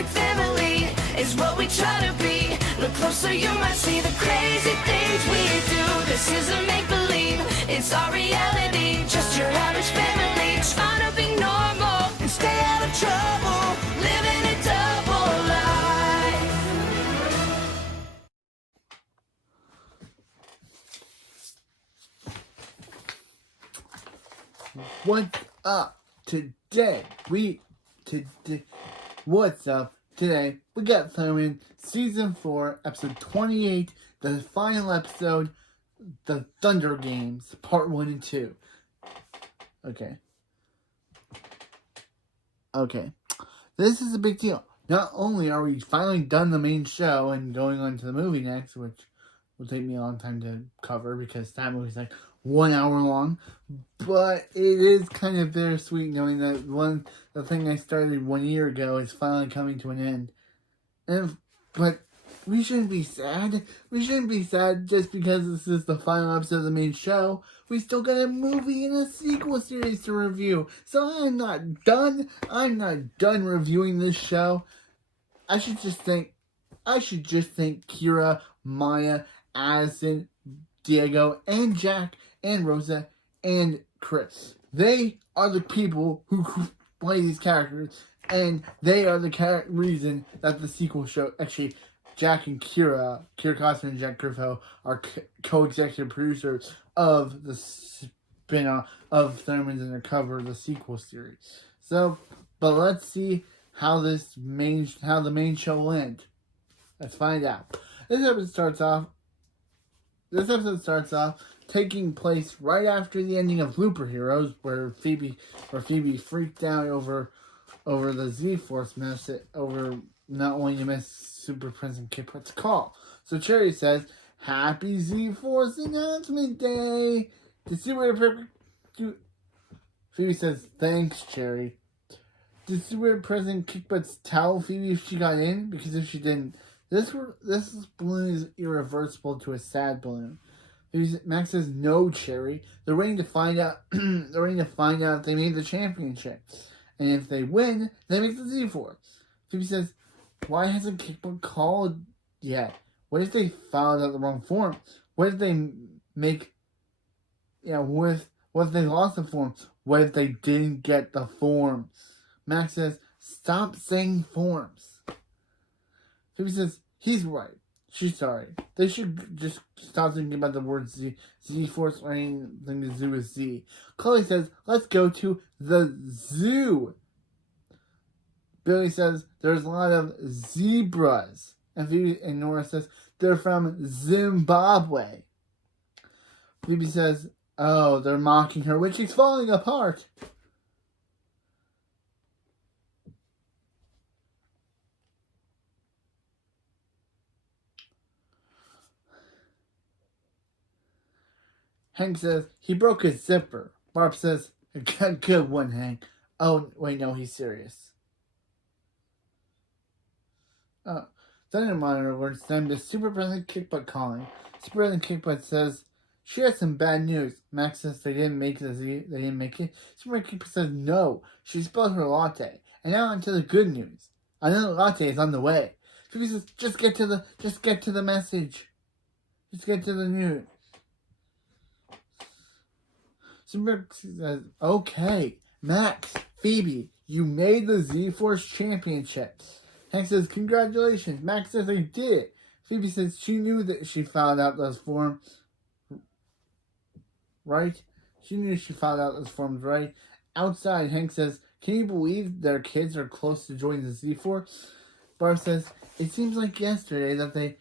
perfect family is what we try to be. Look closer, you might see the crazy things we do. This isn't make-believe, it's our reality. Just your average family trying to be normal and stay out of trouble, living a double life. What's up today? What's up today? We got Thurman, Season 4, Episode 28, the final episode, The Thunder Games, Part 1 and 2. Okay. This is a big deal. Not only are we finally done the main show and going on to the movie next, which will take me a long time to cover because that movie's like 1 hour long, but it is kind of bittersweet knowing that the thing I started 1 year ago is finally coming to an end. But we shouldn't be sad. We shouldn't be sad just because this is the final episode of the main show. We still got a movie and a sequel series to review. So I'm not done. I'm not done reviewing this show. I should just thank Kira, Maya, Addison, Diego, and Jack, and Rosa, and Chris. They are the people who play these characters, and they are the reason that the sequel show, actually, Jack and Kira Costner and Jack Griffo are co-executive producers of the spin-off of Thurman's Undercover, the sequel series. So, but let's see how the main show will end. Let's find out. This episode starts off taking place right after the ending of Looper Heroes, where Phoebe freaked out over the Z-Force message, over not wanting to miss Super President Kipwood's call. So Cherry says, "Happy Z-Force Announcement Day!" Phoebe says, "Thanks, Cherry." Did Super President Kickbutts tell Phoebe if she got in? Because if she didn't, this balloon is irreversible to a sad balloon. Max says, "No, Cherry. They're waiting to find out. They're waiting to find out if they made the championship, and if they win, they make the Z-Force." Phoebe says, "Why hasn't Kickbutt called yet? What if they filed out the wrong form? What if they make? What if they lost the form? What if they didn't get the form?" Max says, "Stop saying forms." Phoebe says, "He's right. She's sorry. They should just stop thinking about the word Z-Force or anything to do with Z." Chloe says, "Let's go to the zoo." Billy says, "There's a lot of zebras." And Phoebe and Nora says, "They're from Zimbabwe." Phoebe says, "Oh, they're mocking her when she's falling apart." Hank says, "He broke his zipper." Barb says, "Good one, Hank." Oh, wait, no, he's serious. Thunder Monitor alerts them to Super President Kickbutt calling. Super President Kickbutt says, "She has some bad news." Max says they didn't make it. Super President Kickbutt says, "No, she spilled her latte." And now on to the good news. Another latte is on the way. Phoebe says, just get to the message. Just get to the news. Super says, "Okay, Max, Phoebe, you made the Z-Force Championship." Hank says, "Congratulations." Max says they did it. Phoebe says she knew that she filed out those forms, right? She knew she filed out those forms, right? Outside, Hank says, "Can you believe their kids are close to joining the Z-Force?" Barb says, it seems like yesterday they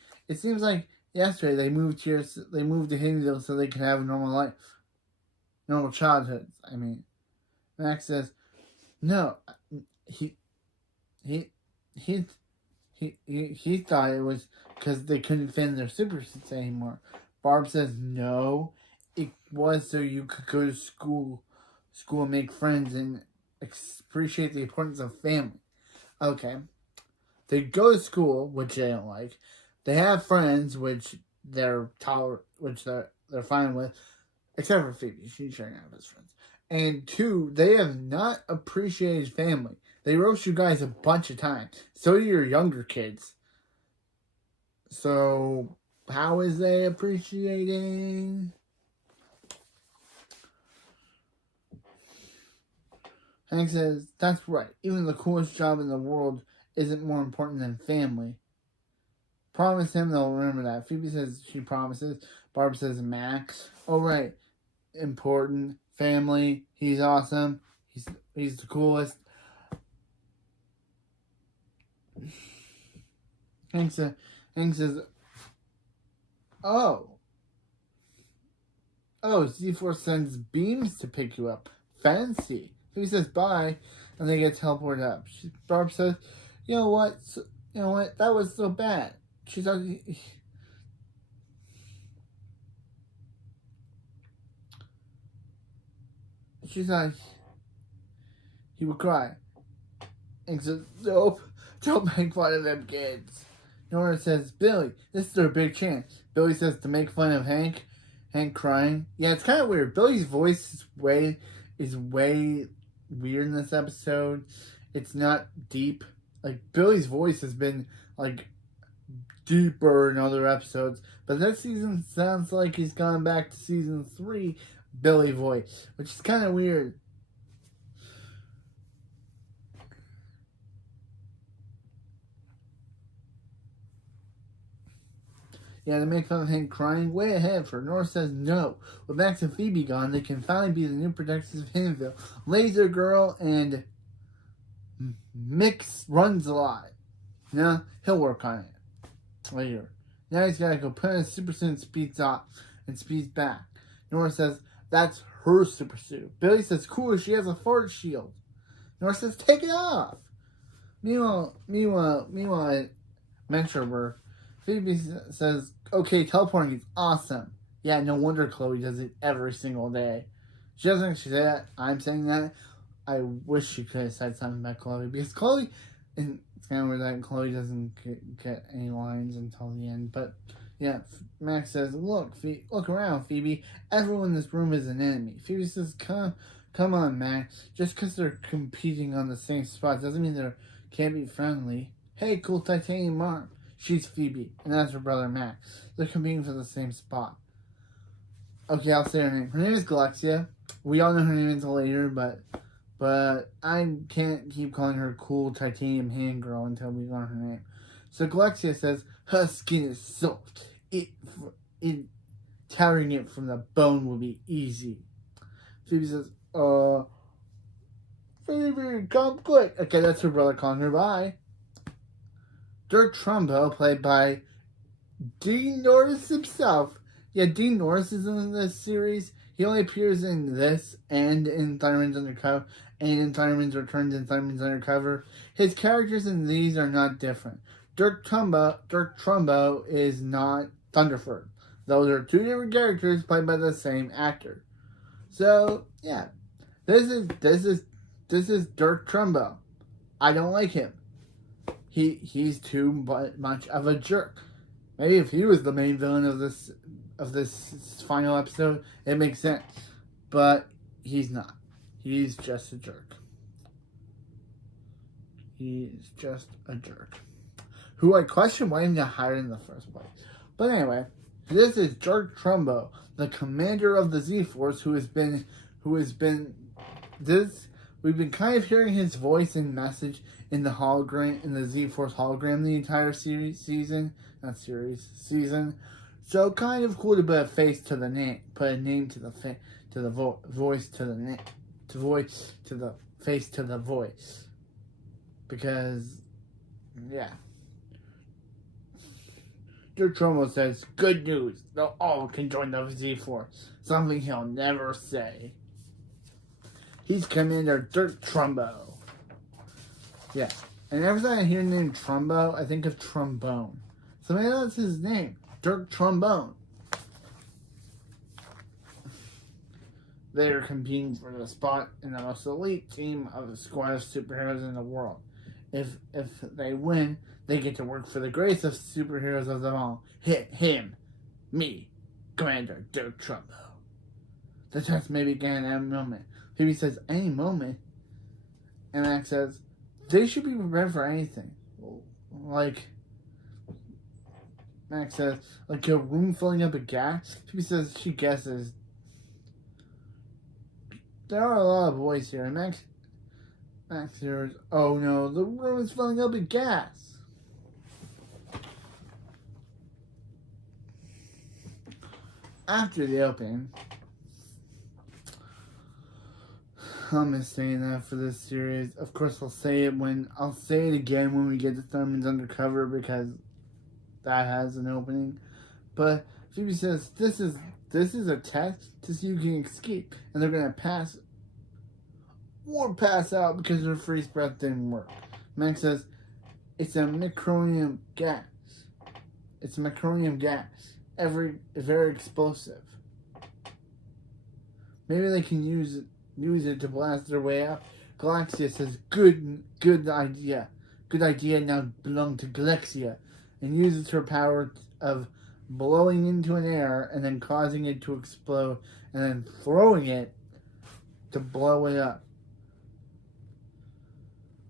moved here. They moved to Hinsdale so they can have a normal life. Normal childhoods, I mean. Max says, "No, he thought it was because they couldn't fit in their super suits anymore." Barb says, "No, it was so you could go to school and make friends and appreciate the importance of family." Okay, they go to school, which they don't like. They have friends, which they're fine with. Except for Phoebe. She's sharing out of his friends. And two, they have not appreciated family. They roast you guys a bunch of times. So do your younger kids. So, how is they appreciating? Hank says, that's right. Even the coolest job in the world isn't more important than family. Promise him they'll remember that. Phoebe says she promises. Barb says Max. Oh, right. Important. Family. He's awesome. He's the coolest. Hank says, oh, Z4 sends beams to pick you up. Fancy. He says bye, and they get teleported up. Barb says, you know what? That was so bad. She thought he would cry. And says, nope, don't make fun of them kids. Nora says, Billy, this is their big chance. Billy says to make fun of Hank crying. Yeah, it's kind of weird. Billy's voice is way weird in this episode. It's not deep. Like, Billy's voice has been, like, deeper in other episodes. But this season sounds like he's gone back to season 3 Billy voice, which is kind of weird. Yeah, to make fun of Hank crying, way ahead for Nora says no. With Max and Phoebe gone, they can finally be the new protectors of Hiddenville. Laser Girl and Mix runs a lot. Yeah, he'll work on it later. Now he's gotta go put on his super suit and speeds off and speeds back. Nora says that's her super suit. Billy says cool, she has a force shield. Nora says take it off. Meanwhile, Mentorberg, Phoebe says, okay, teleporting is awesome. Yeah, no wonder Chloe does it every single day. She doesn't actually say that. I'm saying that. I wish she could have said something about Chloe. Because Chloe, and it's kind of weird that Chloe doesn't get any lines until the end. But, yeah, Max says, look around, Phoebe. Everyone in this room is an enemy. Phoebe says, come on, Max. Just because they're competing on the same spot doesn't mean they can't be friendly. Hey, cool titanium arm. She's Phoebe, and that's her brother Max. They're competing for the same spot. Okay, I'll say her name. Her name is Galexia. We all know her name until later, but I can't keep calling her cool titanium hand girl until we learn her name. So Galexia says her skin is soft. Tearing it from the bone will be easy. Phoebe says, Phoebe, come quick. Okay, that's her brother calling her bye. Dirk Trumbo, played by Dean Norris himself. Yeah, Dean Norris is in this series. He only appears in this and in Thunderman's Undercover and in Thunderman's Returns and Thunderman's Undercover. His characters in these are not different. Dirk Trumbo is not Thunderford. Those are two different characters played by the same actor. So yeah, this is Dirk Trumbo. I don't like him. He's too much of a jerk. Maybe if he was the main villain of this final episode, it makes sense. But he's not. He's just a jerk. He's just a jerk. Who I question why he got hired in the first place. But anyway, this is Dirk Trumbo, the commander of the Z-Force, who has been we've been kind of hearing his voice and message in the hologram, in the Z-Force hologram the entire season. So kind of cool to put a face to the name, put a name to the voice to the name, voice to the face to the voice. Because, yeah. Dirk Trumbo says, good news, they all can join the Z-Force. Something he'll never say. He's Commander Dirk Trumbo. Yeah. And every time I hear the name Trumbo, I think of trombone. So maybe that's his name. Dirk Trombone. They are competing for the spot in the most elite team of the squad of superheroes in the world. If they win, they get to work for the greatest of superheroes of them all. Him. Me. Commander Dirk Trumbo. The test may begin at any moment. Phoebe says, any moment. And Max says, They should be prepared for anything. Like, Max says, like a room filling up with gas. Phoebe says she guesses. There are a lot of boys here. And Max hears, oh no, the room is filling up with gas. After the opening, I'm just saying that for this series. Of course, I'll say it again when we get to Thurman's Undercover because that has an opening. But Phoebe says this is a test to see who can escape, and they're gonna pass or pass out because their freeze breath didn't work. Max says it's a micronium gas. It's a micronium gas. Very explosive. Maybe they can use it to blast their way out. Galaxia says, good idea. Good idea now belong to Galaxia. And uses her power of blowing into an air and then causing it to explode and then throwing it to blow it up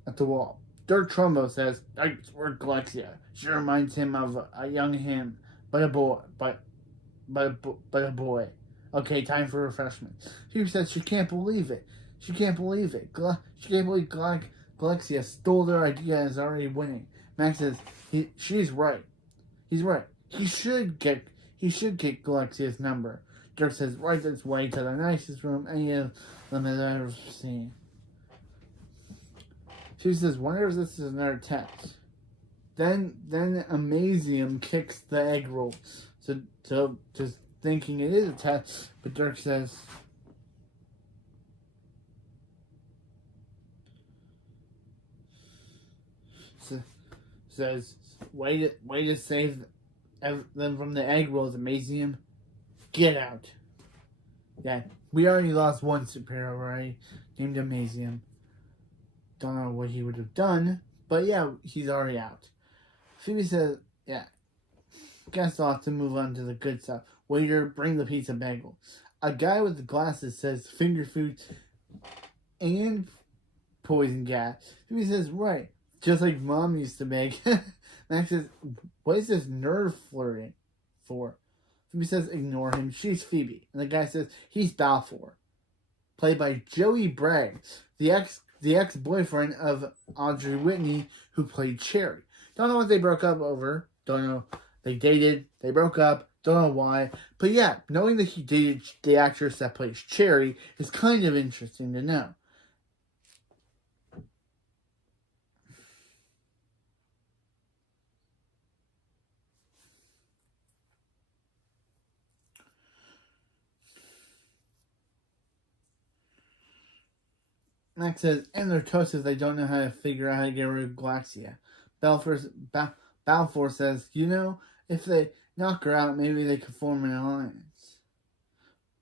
at the wall. Dirk Trumbo says, nice work, Galaxia. She reminds him of a young him, but a boy. Okay, time for refreshment. Phoebe says she can't believe it. She can't believe Galaxia stole their idea and is already winning. Max says she's right. He's right. He should get Galaxia's number. Dirk says right this way to the nicest room any of them has ever seen. She says, wonder if this is another test. Then Amazium kicks the egg roll. So just thinking it is a test, but Dirk says way to save them from the egg rolls, Amazium. Get out. Yeah, we already lost one superhero, right? Named Amazium. Don't know what he would have done, but yeah, he's already out. Phoebe says, yeah, guess I'll have to move on to the good stuff. Waiter, bring the pizza bagel. A guy with the glasses says finger food and poison gas. Phoebe says, right, just like Mom used to make. Max says, what is this nerd flirting for? Phoebe says, ignore him. She's Phoebe. And the guy says, he's Balfour. Played by Joey Bragg, the ex-boyfriend of Audrey Whitney, who played Cherry. Don't know what they broke up over. Don't know. They dated. They broke up. Don't know why. But yeah, knowing that he dated the actress that plays Cherry is kind of interesting to know. Max says, and they're toast if they don't know how to figure out how to get rid of Galaxia. Balfour says, if they knock her out, maybe they could form an alliance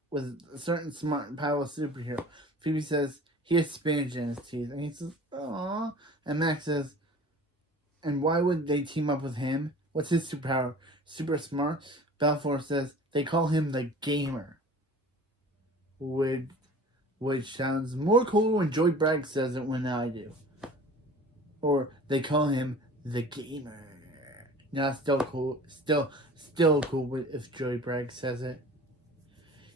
with a certain smart and powerful superhero. Phoebe says, he has spinach in his teeth. And he says, aww. And Max says, and why would they team up with him? What's his superpower? Super smart? Balfour says, they call him the Gamer. Which sounds more cool when Joey Bragg says it than I do. Or they call him the Gamer. Now still cool. Still cool if Joey Bragg says it.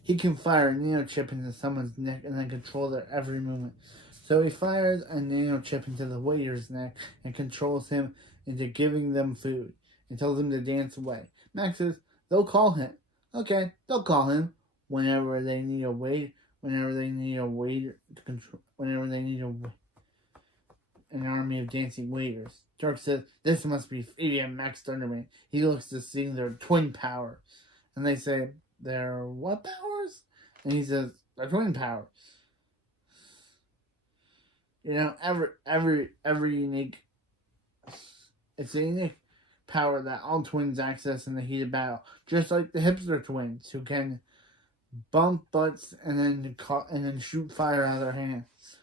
He can fire a nano chip into someone's neck and then control their every movement. So he fires a nano chip into the waiter's neck and controls him into giving them food and tells them to dance away. Max says they'll call him. Okay, they'll call him whenever they need a waiter to control. Whenever they need an army of dancing waiters. Dirk says, this must be Phoebe and Max Thunderman. He looks to see their twin powers. And they say, their what powers? And he says, their twin powers. Every unique, it's a unique power that all twins access in the heat of battle. Just like the hipster twins who can bump butts and then shoot fire out of their hands.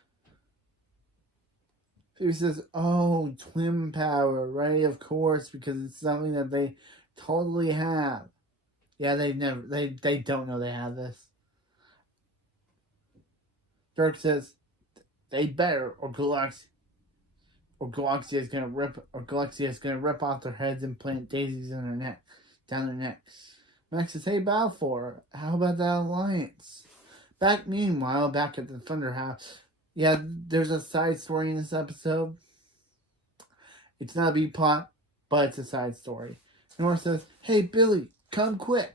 Phoebe says, oh, twin power, right? Of course, because it's something that they totally have. Yeah, they don't know they have this. Dirk says, they better, or Galaxia. or Galaxia is gonna rip off their heads and plant daisies in their neck, down their neck. Max says, "Hey Balfour, how about that alliance?" Meanwhile, back at the Thunder House, yeah, there's a side story in this episode. It's not a B plot, but it's a side story. Nora says, "Hey Billy, come quick.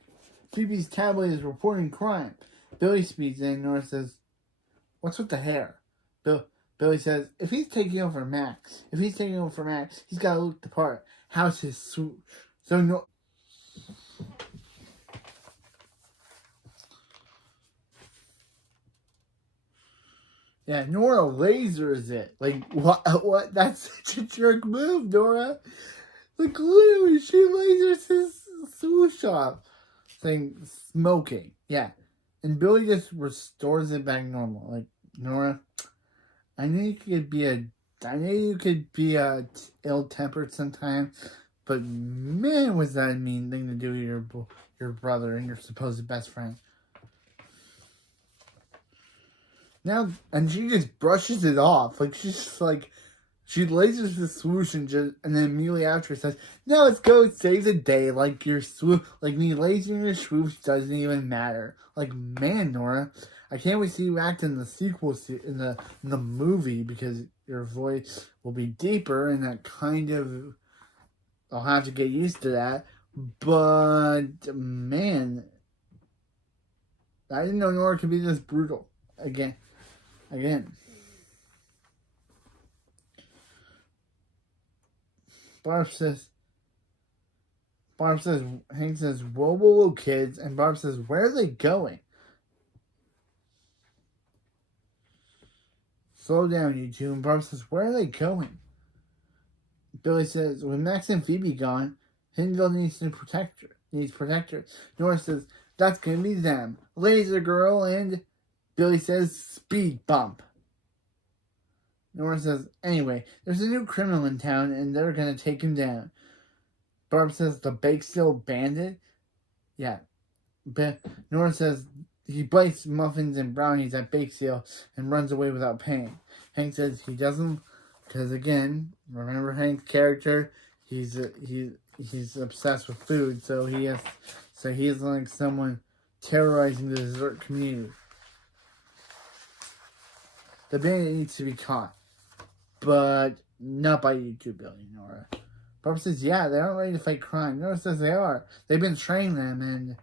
Phoebe's tablet is reporting crime." Billy speeds in. Nora says, "What's with the hair?" Billy says, if he's taking over Max, he's got to look the part. How's his swoosh? So no. Yeah, Nora lasers it. Like, what? That's such a jerk move, Nora. Like, literally, she lasers his swoosh off. Saying, smoking. Yeah. And Billy just restores it back normal. Like, Nora, I know you could be ill-tempered sometimes, but man, was that a mean thing to do to your brother and your supposed best friend. Now, and she just brushes it off. Like, she's just like, she lasers the swoosh and then immediately after says, "Now let's go save the day." Like your like me lasering your swoosh doesn't even matter. Like, man, Nora, I can't wait to see you act in the sequel in the movie, because your voice will be deeper and that kind of, I'll have to get used to that. But man, I didn't know Nora could be this brutal again. Hank says, whoa, kids. And Barb says, where are they going? Slow down, you two. And Barb says, where are they going? Billy says, with Max and Phoebe gone, Hindle needs protectors. Nora says, that's going to be them. Laser Girl. And Billy says, speed bump. Nora says, anyway, there's a new criminal in town and they're going to take him down. Barb says, the Bake Sale Bandit? Yeah. Nora says, he bites muffins and brownies at Bake Sale and runs away without paying. Hank says he doesn't, because again, remember Hank's character? He's obsessed with food, so he's like someone terrorizing the dessert community. The bandit needs to be caught, but not by you two, Billy, Nora. Barb says, yeah, they aren't ready to fight crime. Nora says they are. They've been training them, and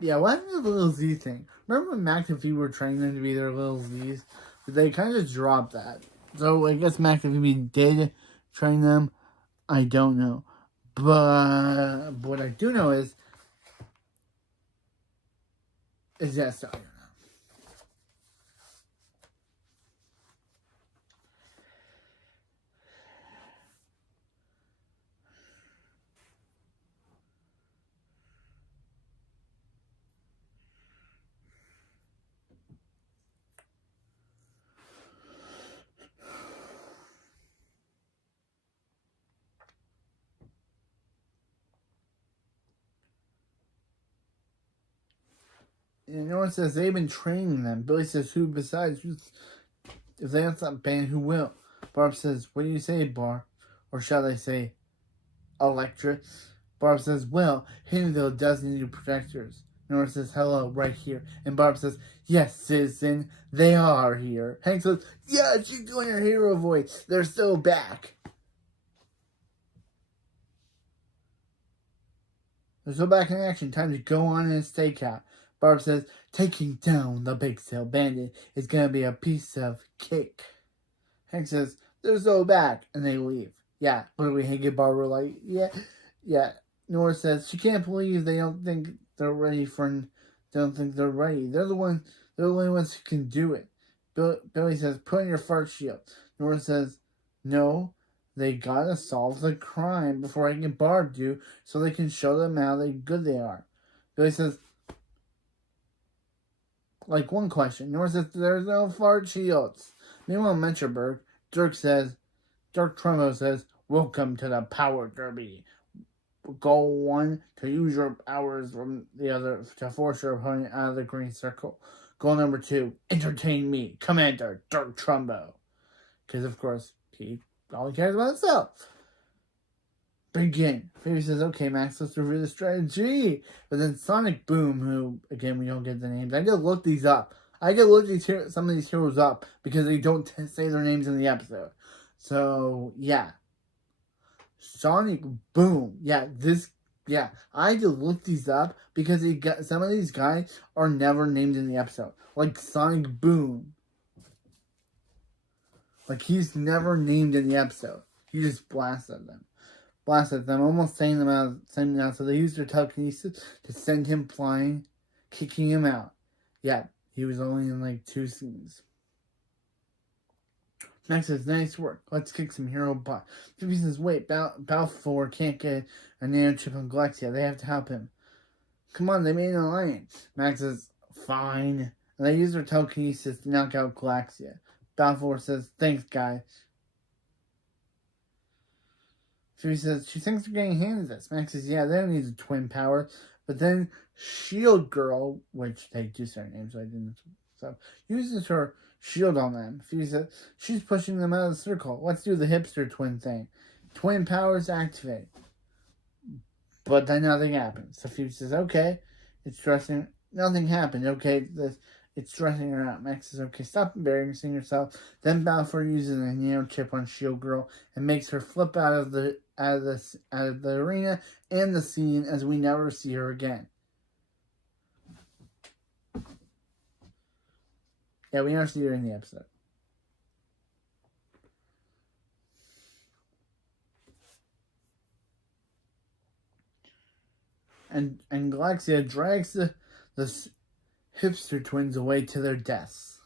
yeah, what happened to the Little Z thing? Remember when Max and Phoebe were training them to be their Little Z's? But they kind of dropped that. So I guess Max and Phoebe did train them. I don't know. But what I do know is that, sorry. And Nora says they've been training them. Billy says, who besides? If they have that band, who will? Barb says, what do you say, Barb? Or shall I say, Electra? Barb says, well, Hinnville does need protectors. Nora says, hello, right here. And Barb says, yes, citizen, they are here. Hank says, yeah, she's doing her hero voice. They're still back. They're still back in action. Time to go on in a stakeout. Barb says, taking down the Bake Sale Bandit is going to be a piece of cake. Hank says, they're so back. And they leave. Yeah. What do we, Hank and Barb were like, yeah. Nora says, she can't believe they don't think they're ready. They're the only ones who can do it. Billy says, put on your fart shield. Nora says, no, they gotta solve the crime before Hank and Barb do, so they can show them how good they are. Billy says, like, one question. Nora says, there's no fart shields. Meanwhile, Mencherberg, Dirk Trumbo says, welcome to the Power Derby. Goal 1, to use your powers from the other to force your opponent out of the green circle. Goal number 2, entertain me, Commander Dirk Trumbo. Because, of course, all he cares about himself. Begin. Phoebe says, okay, Max, let's review the strategy. But then Sonic Boom, who, again, we don't get the names. I gotta look these up. I gotta look some of these heroes up because they don't say their names in the episode. So, yeah. Sonic Boom. I had to look these up because some of these guys are never named in the episode. Like Sonic Boom. Like, he's never named in the episode. He just blasted them, almost saying them out. So they used their telekinesis to send him flying, kicking him out. Yeah, he was only in like 2 scenes. Max says, nice work. Let's kick some hero butt. Phoebe says, wait, Balfour can't get a nanochip on Galaxia. They have to help him. Come on, they made an alliance. Max says, fine. And they use their telekinesis to knock out Galaxia. Balfour says, thanks, guys. Phoebe says, she thinks they're getting hands at this. Max says, yeah, they don't need the twin power. But then Shield Girl, which they do say her name, so I didn't. So, uses her shield on them. Phoebe says, she's pushing them out of the circle. Let's do the hipster twin thing. Twin powers activate. But then nothing happens. So Phoebe says, okay. It's stressing. Nothing happened. Okay, it's stressing her out. Max says, okay, stop embarrassing yourself. Then Balfour uses a nano chip on Shield Girl and makes her flip out of the arena and the scene as we never see her again. Yeah, we never see her in the episode. And Galaxia drags the hipster twins away to their deaths.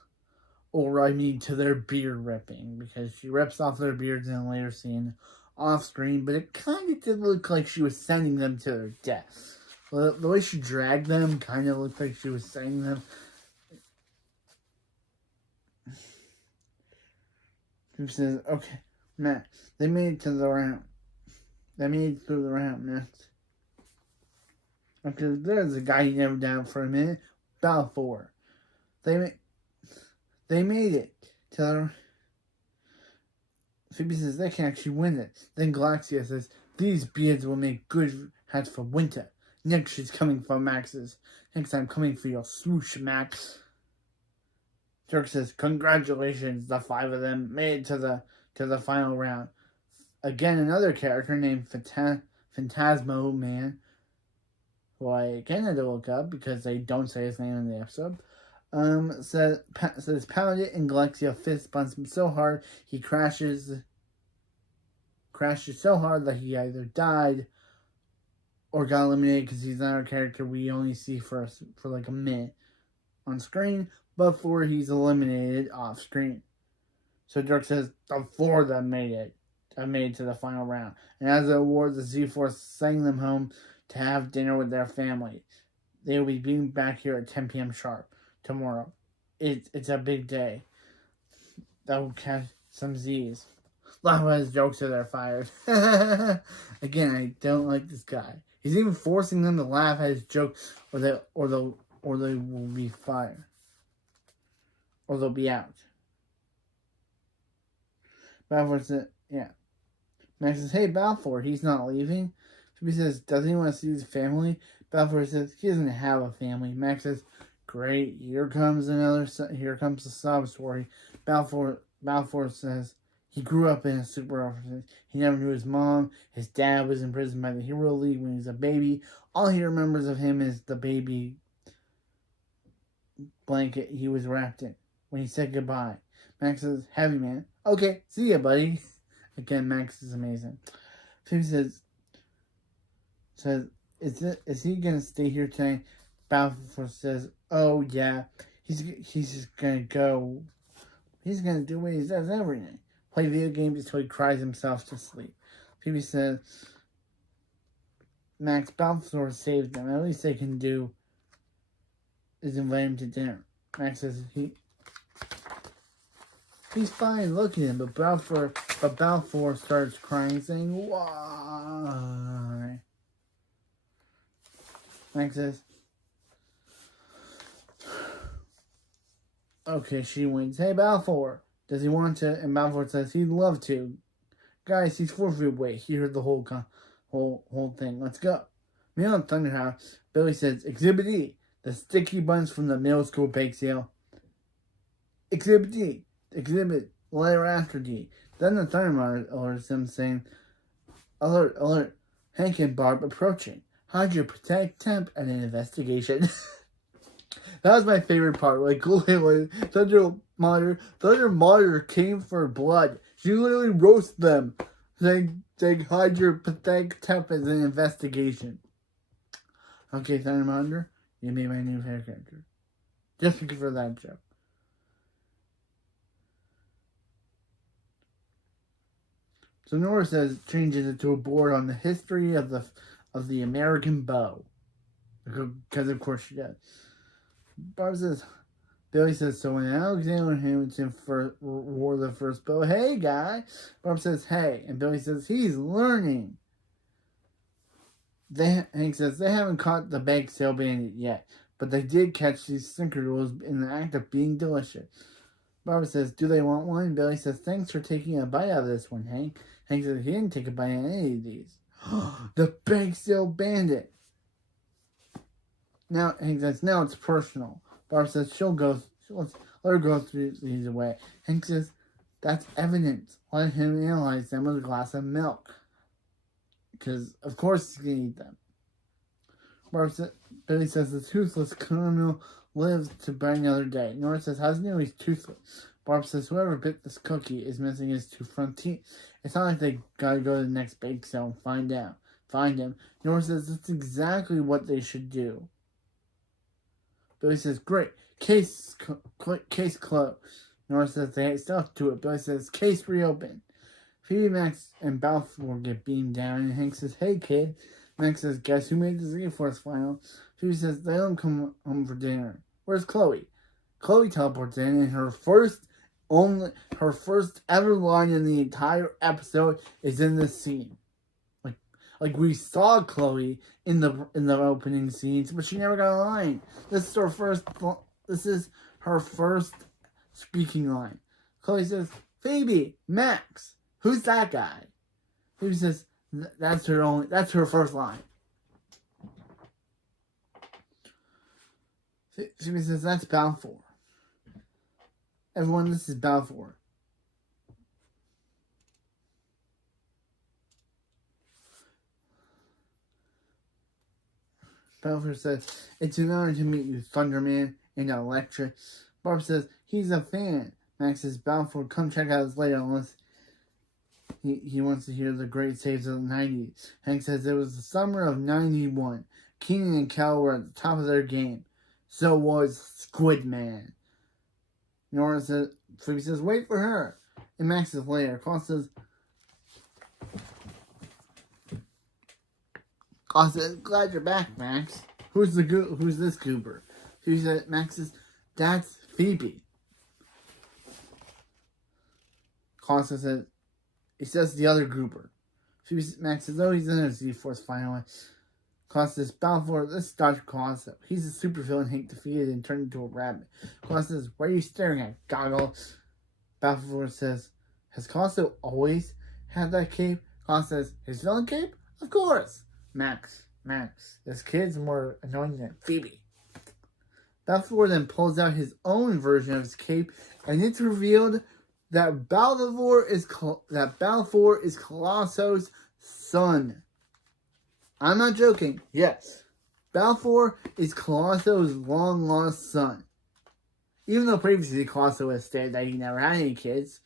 Or, I mean, to their beard ripping. Because she rips off their beards in a later scene off screen. But it kind of did look like she was sending them to their death. The way she dragged them kind of looked like she was sending them. She says, okay, Max, they made it to the round. They made it through the round, Max. Because there's a guy you never doubted for a minute, Balfour. They made it to the... Phoebe says they can actually win it. Then Galaxia says, these beards will make good hats for winter. Next she's coming for Max's. Next I'm coming for your swoosh, Max. Dirk says, congratulations, the 5 of them made it to the final round. Again, another character named Phantasmo Man, who I again had to look up because they don't say his name in the episode, says pound it and Galaxia fist bumps him so hard he crashes so hard that he either died or got eliminated because he's not a character we only see for like a minute on screen before he's eliminated off screen. So Dirk says the 4 of them made it to the final round. And as a reward, the Z-Force sent them home to have dinner with their family. They will be being back here at 10 p.m. sharp tomorrow. It's a big day. That will catch some Z's. A lot of his jokes are they're fired. Again, I don't like this guy. He's even forcing them to laugh at his jokes, or they will be fired, or they'll be out. Balfour says, yeah. Max says, hey, Balfour, he's not leaving. Phoebe says, doesn't he want to see his family? Balfour says, he doesn't have a family. Max says, great, here comes the sob story. Balfour says, he grew up in a super orphanage. He never knew his mom. His dad was imprisoned by the Hero League when he was a baby. All he remembers of him is the baby blanket he was wrapped in when he said goodbye. Max says, heavy man. Okay, see ya, buddy. Again, Max is amazing. Phoebe says, is he gonna stay here tonight? Balfour says, oh yeah, he's just gonna go. He's gonna do what he does every night. Play video games until he cries himself to sleep. Phoebe says, Max, Balfour saved them. At least they can do is invite him to dinner. Max says he's fine, look at him, but Balfour starts crying, saying, why? Max says, okay, she wins. Hey, Balfour, Does he want to? And Balfour says he'd love to. Guys, he's 4 feet away. He heard the whole thing. Let's go. Meanwhile, Thunderhouse, Billy says, Exhibit E, the sticky buns from the middle school bake sale. Exhibit D, exhibit letter after D. Then the Thundermonitor alerts them saying, Alert, alert, Hank and Barb approaching. Hydra protect temp and an investigation. That was my favorite part. Like, Thunder Monitor came for blood. She literally roasted them. Saying Hydra pathetic temp as an investigation. Okay, Thunder Monitor, you made my new hair character. Just for that joke. So Nora says changes it to a board on the history of the American bow. Because of course she does. Billy says, so when Alexander Hamilton wore the first bow, hey guy. Barb says, hey. And Billy says, he's learning. Hank says, they haven't caught the bake sale bandit yet, but they did catch these snickerdoodles in the act of being delicious. Barbara says, do they want one? Billy says, thanks for taking a bite out of this one, Hank. Hank says, he didn't take a bite out of any of these. The bake sale bandit. Now, Hank says, now it's personal. Barbara says, let her go through these away. Hank says, that's evidence. Let him analyze them with a glass of milk. Because, of course, he's going to eat them. Billy says, the toothless criminal lives to bright another day. Nora says, how's he know he's toothless? Barb says, whoever bit this cookie is missing his 2 front teeth. It's not like they gotta go to the next bake sale and find him. Nora says, that's exactly what they should do. Billy says, great. Case closed. Nora says, they still have to do it. Billy says, case reopened. Phoebe, Max, and Balfour get beamed down, and Hank says, hey kid. Max says, guess who made the Z-Force final? Phoebe says, they don't come home for dinner. Where's Chloe? Chloe teleports in, and her first ever line in the entire episode is in this scene. Like we saw Chloe in the opening scenes, but she never got a line. This is her first speaking line. Chloe says, Phoebe, Max, who's that guy? Phoebe says, that's her first line. Phoebe says, that's Balfour. Everyone, this is Balfour. Balfour says, it's an honor to meet you, Thunderman and Electra. Barb says, he's a fan. Max says, Balfour, come check out us later unless he wants to hear the great saves of the 90s. Hank says, it was the summer of 91. Keenan and Kel were at the top of their game. So was Squid Man. Nora says, Phoebe says, wait for her. And Max says later. Claus says, glad you're back, Max. Who's this goober? Phoebe says, Max says, that's Phoebe. Claus says, he says the other goober. Max says, oh, he's in a Z-Force finally. Claus says, Balfour, this is Dr. Colosso. He's a super villain Hank defeated and turned into a rabbit. Claus says, what are you staring at, goggle? Balfour says, has Colosso always had that cape? Claus says, his villain cape? Of course. Max, this kid's more annoying than Phoebe. Balfour then pulls out his own version of his cape, and it's revealed that Balfour is Colosso's son. I'm not joking. Yes. Balfour is Colosso's long-lost son. Even though previously Colosso has stated that he never had any kids.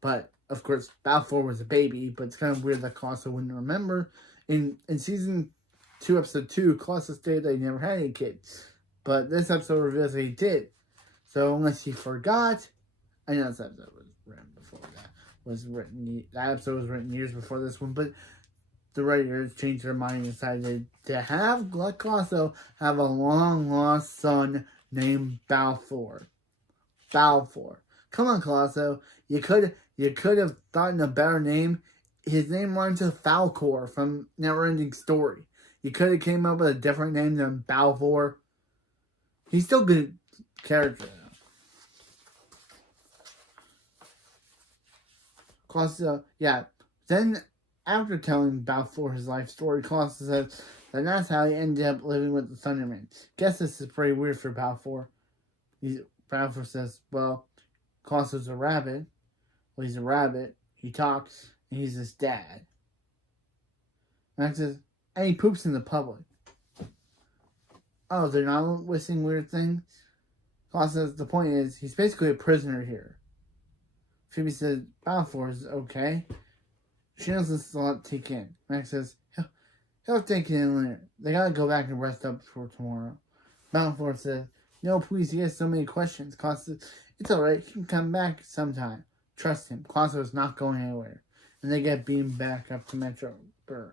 But, of course, Balfour was a baby. But it's kind of weird that Colosso wouldn't remember. In Season 2, Episode 2, Colosso stated that he never had any kids. But this episode reveals that he did. So, unless he forgot... I know this episode was written before that. That episode was written years before this one. But... the writers changed their mind and decided to have Colosso have a long-lost son named Balfour. Balfour. Come on, Colosso. You could have thought in a better name. His name rhymes with Falcor from Neverending Story. You could have came up with a different name than Balfour. He's still a good character, though. Colosso, yeah. Then, after telling Balfour his life story, Colosso says that that's how he ended up living with the Thunderman. Guess this is pretty weird for Balfour. Balfour says, well, Colosso's a rabbit. Well, he's a rabbit. He talks, and he's his dad. Max says, and he poops in the public. Oh, they're not listing weird things? Colosso says, the point is, he's basically a prisoner here. Phoebe says, Balfour is okay. She knows this is a lot to take in. Max says, he'll take it in later. They gotta go back and rest up for tomorrow. Balfour says, no, please, he has so many questions. Colosso says, it's alright, he can come back sometime. Trust him. Colosso is not going anywhere. And they get beamed back up to Metroburg.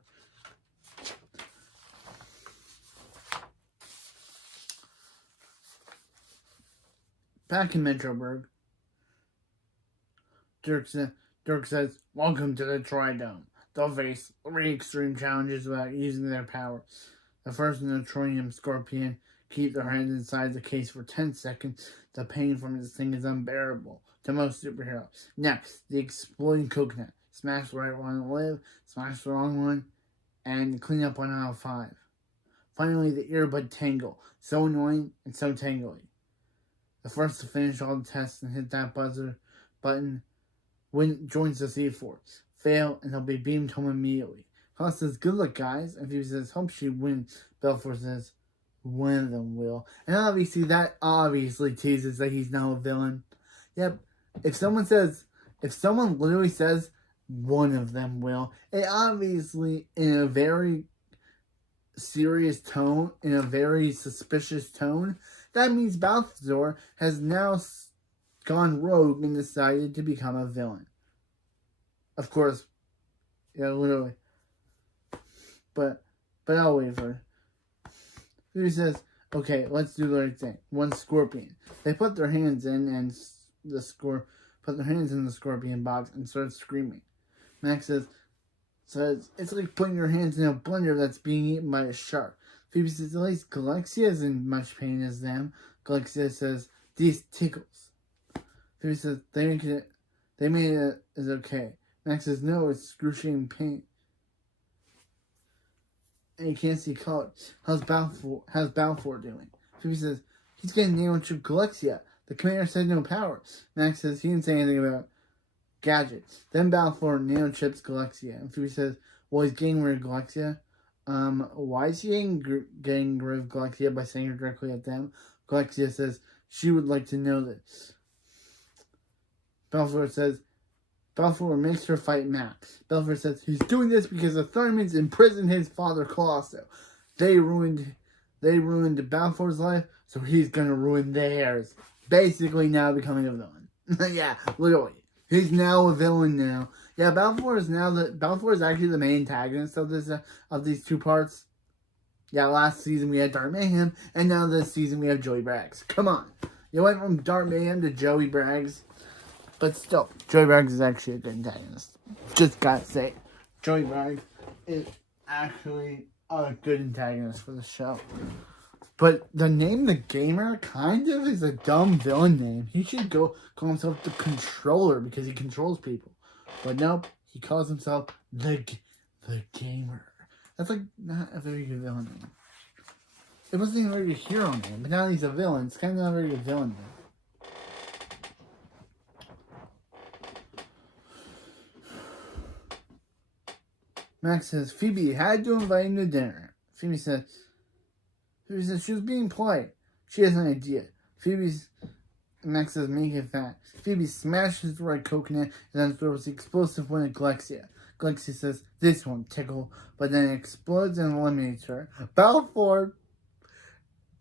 Back in Metroburg, Dirk says, welcome to the Tridome. They'll face 3 extreme challenges without using their power. The first, the neutronium scorpion. Keep their hands inside the case for 10 seconds. The pain from this thing is unbearable to most superheroes. Next, the exploding coconut. Smash the right one and live, smash the wrong one, and clean up 1 out of 5. Finally, the earbud tangle. So annoying and so tangly. The first to finish all the tests and hit that buzzer button joins the Sea Force. Fail, and they'll be beamed home immediately. Hoss says, good luck, guys. And Phoebe says, hope she wins. Balfour says, one of them will. And obviously, that obviously teases that he's now a villain. Yep. If someone literally says, one of them will, it obviously, in a very serious tone, in a very suspicious tone, that means Balthazar has now gone rogue and decided to become a villain. Of course, yeah, literally. But I'll wait for it. He says, okay, let's do the right thing. One scorpion. They put their hands in and put their hands in the scorpion box and start screaming. Max says it's like putting your hands in a blender that's being eaten by a shark. Phoebe says, at least Galaxia is in much pain as them. Galaxia says, these tickles. Phoebe says, they made it is okay. Max says, no, it's excruciating pain. And you can't see color. How's Balfour doing? Phoebe says, he's getting nailed to Galaxia. The commander said no power. Max says he didn't say anything about gadgets. Then Balfour nail chips Galaxia. And Phoebe says, well, he's getting rid of Galaxia. Why is he getting rid of Galaxia by saying it directly at them? Galaxia says, she would like to know this. Balfour makes her fight Max. Balfour says he's doing this because the Thurmans imprisoned his father Colosso. They ruined Balfour's life, so he's gonna ruin theirs. Basically now becoming a villain. Yeah, literally. He's now a villain now. Yeah, Balfour is actually the main antagonist of these 2 parts. Yeah, last season we had Dark Mayhem, and now this season we have Joey Braggs. Come on. You went from Dark Mayhem to Joey Braggs. But still, Joey Braggs is actually a good antagonist. Just gotta say, Joey Braggs is actually a good antagonist for the show. But the name The Gamer kind of is a dumb villain name. He should call himself the Controller because he controls people. But nope, he calls himself the Gamer. That's like not a very good villain name. It wasn't even a very good hero name, but now he's a villain. It's kind of not a very good villain name. Max says, Phoebe had to invite him to dinner. Phoebe says she was being polite. She has an idea. Max says, make it fat. Phoebe smashes the right coconut and then throws the explosive one at Galaxia. Galaxia says, this won't tickle, but then it explodes and eliminates her. Balfour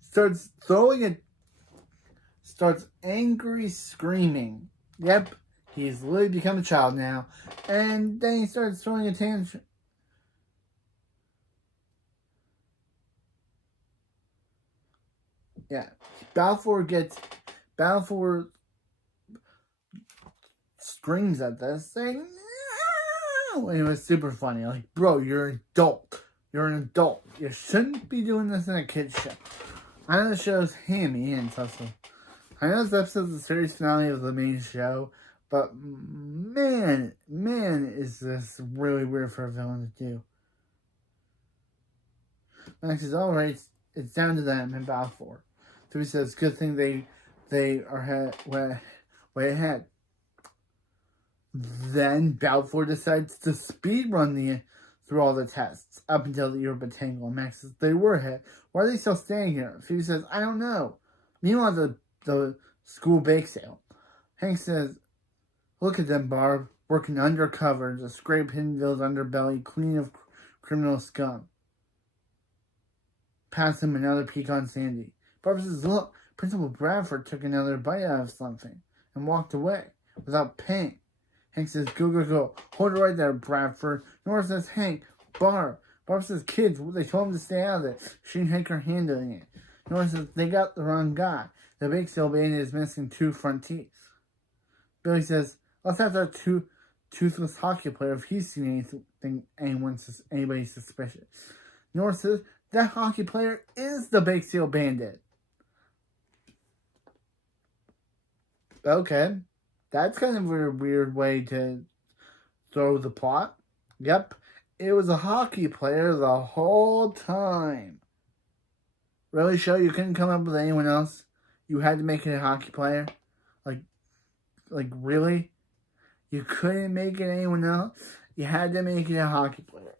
starts angry screaming. Yep, he's literally become a child now. And then he starts throwing a tantrum. Yeah, Balfour screams at this thing. No! And it was super funny. Like, bro, you're an adult. You're an adult. You shouldn't be doing this in a kid's show. I know the show's hammy and stuff. I know this episode's the series finale of the main show, But man, is this really weird for a villain to do. Max says, alright, it's down to them in Balfour. So he says, good thing they are way ahead. Then Balfour decides to speed run through all the tests up until the Europa Tangle. Max says, they were ahead. Why are they still staying here? Phoebe says, I don't know. Meanwhile, the school bake sale. Hank says, look at them, Barb, working undercover to scrape Hinville's underbelly clean of criminal scum. Pass him another peek on Sandy. Barb says, look, Principal Bradford took another bite out of something and walked away without paying. Hank says, go. Hold it right there, Bradford. Nora says, Hank, Barb. Barb says, kids, they told him to stay out of it. She and Hank are handling it. Nora says, they got the wrong guy. The big steel bandit is missing 2 front teeth. Billy says, let's have that toothless hockey player if he's seen anybody suspicious. Nora says, that hockey player is the big steel bandit. Okay. That's kind of a weird way to throw the plot. Yep. It was a hockey player the whole time. Really, show you couldn't come up with anyone else? You had to make it a hockey player? Like really? You couldn't make it anyone else? You had to make it a hockey player.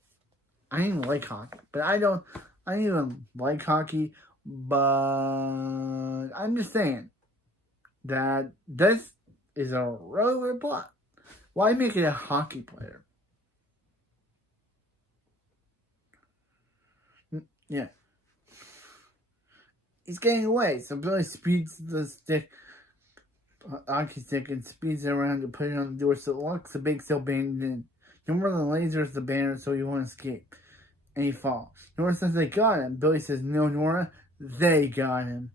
I didn't like hockey, but I didn't even like hockey, but I'm just saying that this is a really weird plot. Why make it a hockey player? Yeah. He's getting away, so Billy speeds the hockey stick and speeds it around to put it on the door so it locks the big steel bandit in. Nora lasers the banner so he won't escape. And he falls. Nora says they got him. Billy says, no, Nora, they got him.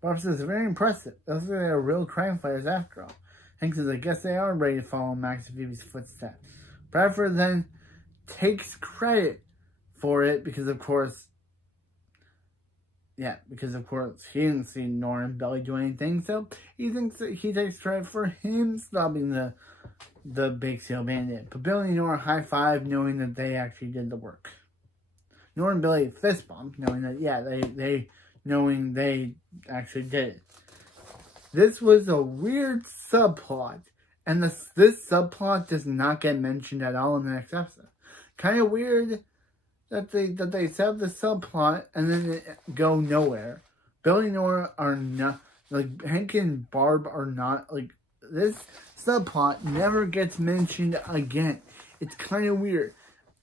Barb says, very impressive. Those are real crime fighters after all. Hank says, I guess they are ready to follow Max and Phoebe's footsteps. Bradford then takes credit for it because of course he didn't see Nora and Billy do anything, so he thinks that he takes credit for him stopping the big steel bandit. But Billy and Nora high five knowing that they actually did the work. Nora and Billy fist bump knowing that knowing they actually did it. This was a weird subplot, and this subplot does not get mentioned at all in the next episode. Kind of weird that they set up the subplot and then it go nowhere. Billy and Nora are not, like, Hank and Barb are not, like, this subplot never gets mentioned again. It's kind of weird.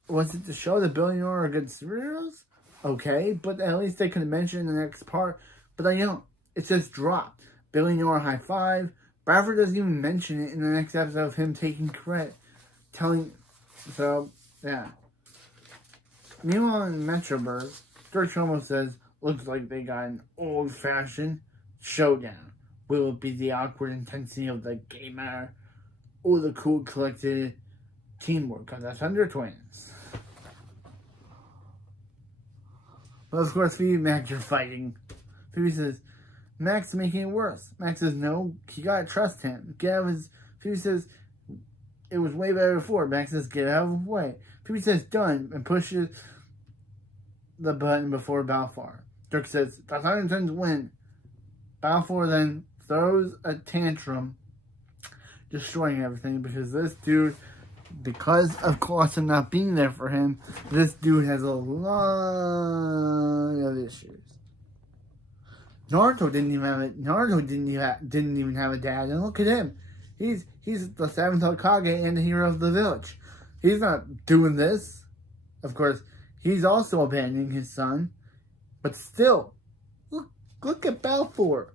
Was it to show that Billy and Nora are good superheroes? Okay, but at least they could mention in the next part. But they don't. It's just dropped. Billy and Nora high five. Bradford doesn't even mention it in the next episode of him taking credit. So, yeah. Meanwhile in Metroburg, George Homo says, looks like they got an old-fashioned showdown. Will it be the awkward intensity of the gamer or the cool collected teamwork of the Thunder Twins? Well, of course, Phoebe and Max are fighting. Phoebe says, Max is making it worse. Max says, no, you gotta trust him. Get out of his... Phoebe says, it was way better before. Max says, get out of the way. Phoebe says, done, and pushes the button before Balfour. Dirk says, the Thunder Twins win. Balfour then throws a tantrum, destroying everything, because this dude, because of Colosso not being there for him, this dude has a lot of issues. Naruto didn't even have a dad, and look at him. He's the 7th Hokage and the hero of the village. He's not doing this. Of course, he's also abandoning his son. But still, look at Balfour.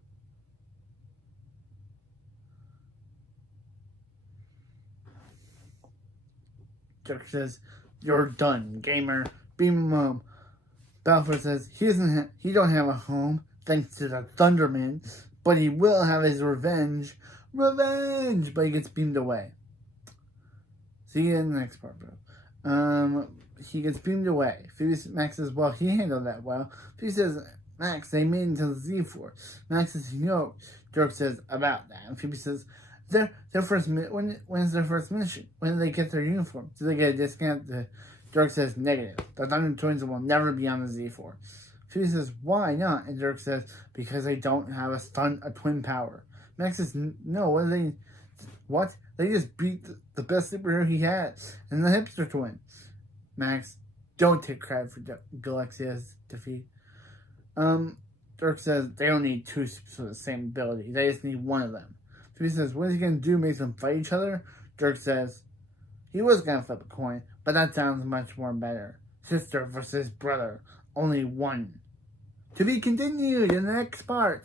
Dirk says, you're done, gamer. Beam him home. Balfour says, he don't have a home, thanks to the Thunderman, but he will have his revenge. Revenge! But he gets beamed away. See you in the next part, bro. He gets beamed away. Max says, well, he handled that well. Phoebe says, Max, they made it into the Z-Force. Max says, he knows. Dirk says, about that. And Phoebe says, their first when's their first mission? When do they get their uniform? Do they get a discount? Dirk says negative. The Thunder Twins will never be on the Z4. Phoebe says, why not? And Dirk says, because they don't have a twin power. Max says, no, what? They just beat the best superhero he had, and the hipster twin. Max, don't take credit for Galaxia's defeat. Dirk says, they don't need two supers with the same ability. They just need one of them. Phoebe says, what is he going to do? Make them fight each other? Dirk says, he was going to flip a coin, but that sounds much more better. Sister versus brother. Only one. To be continued in the next part.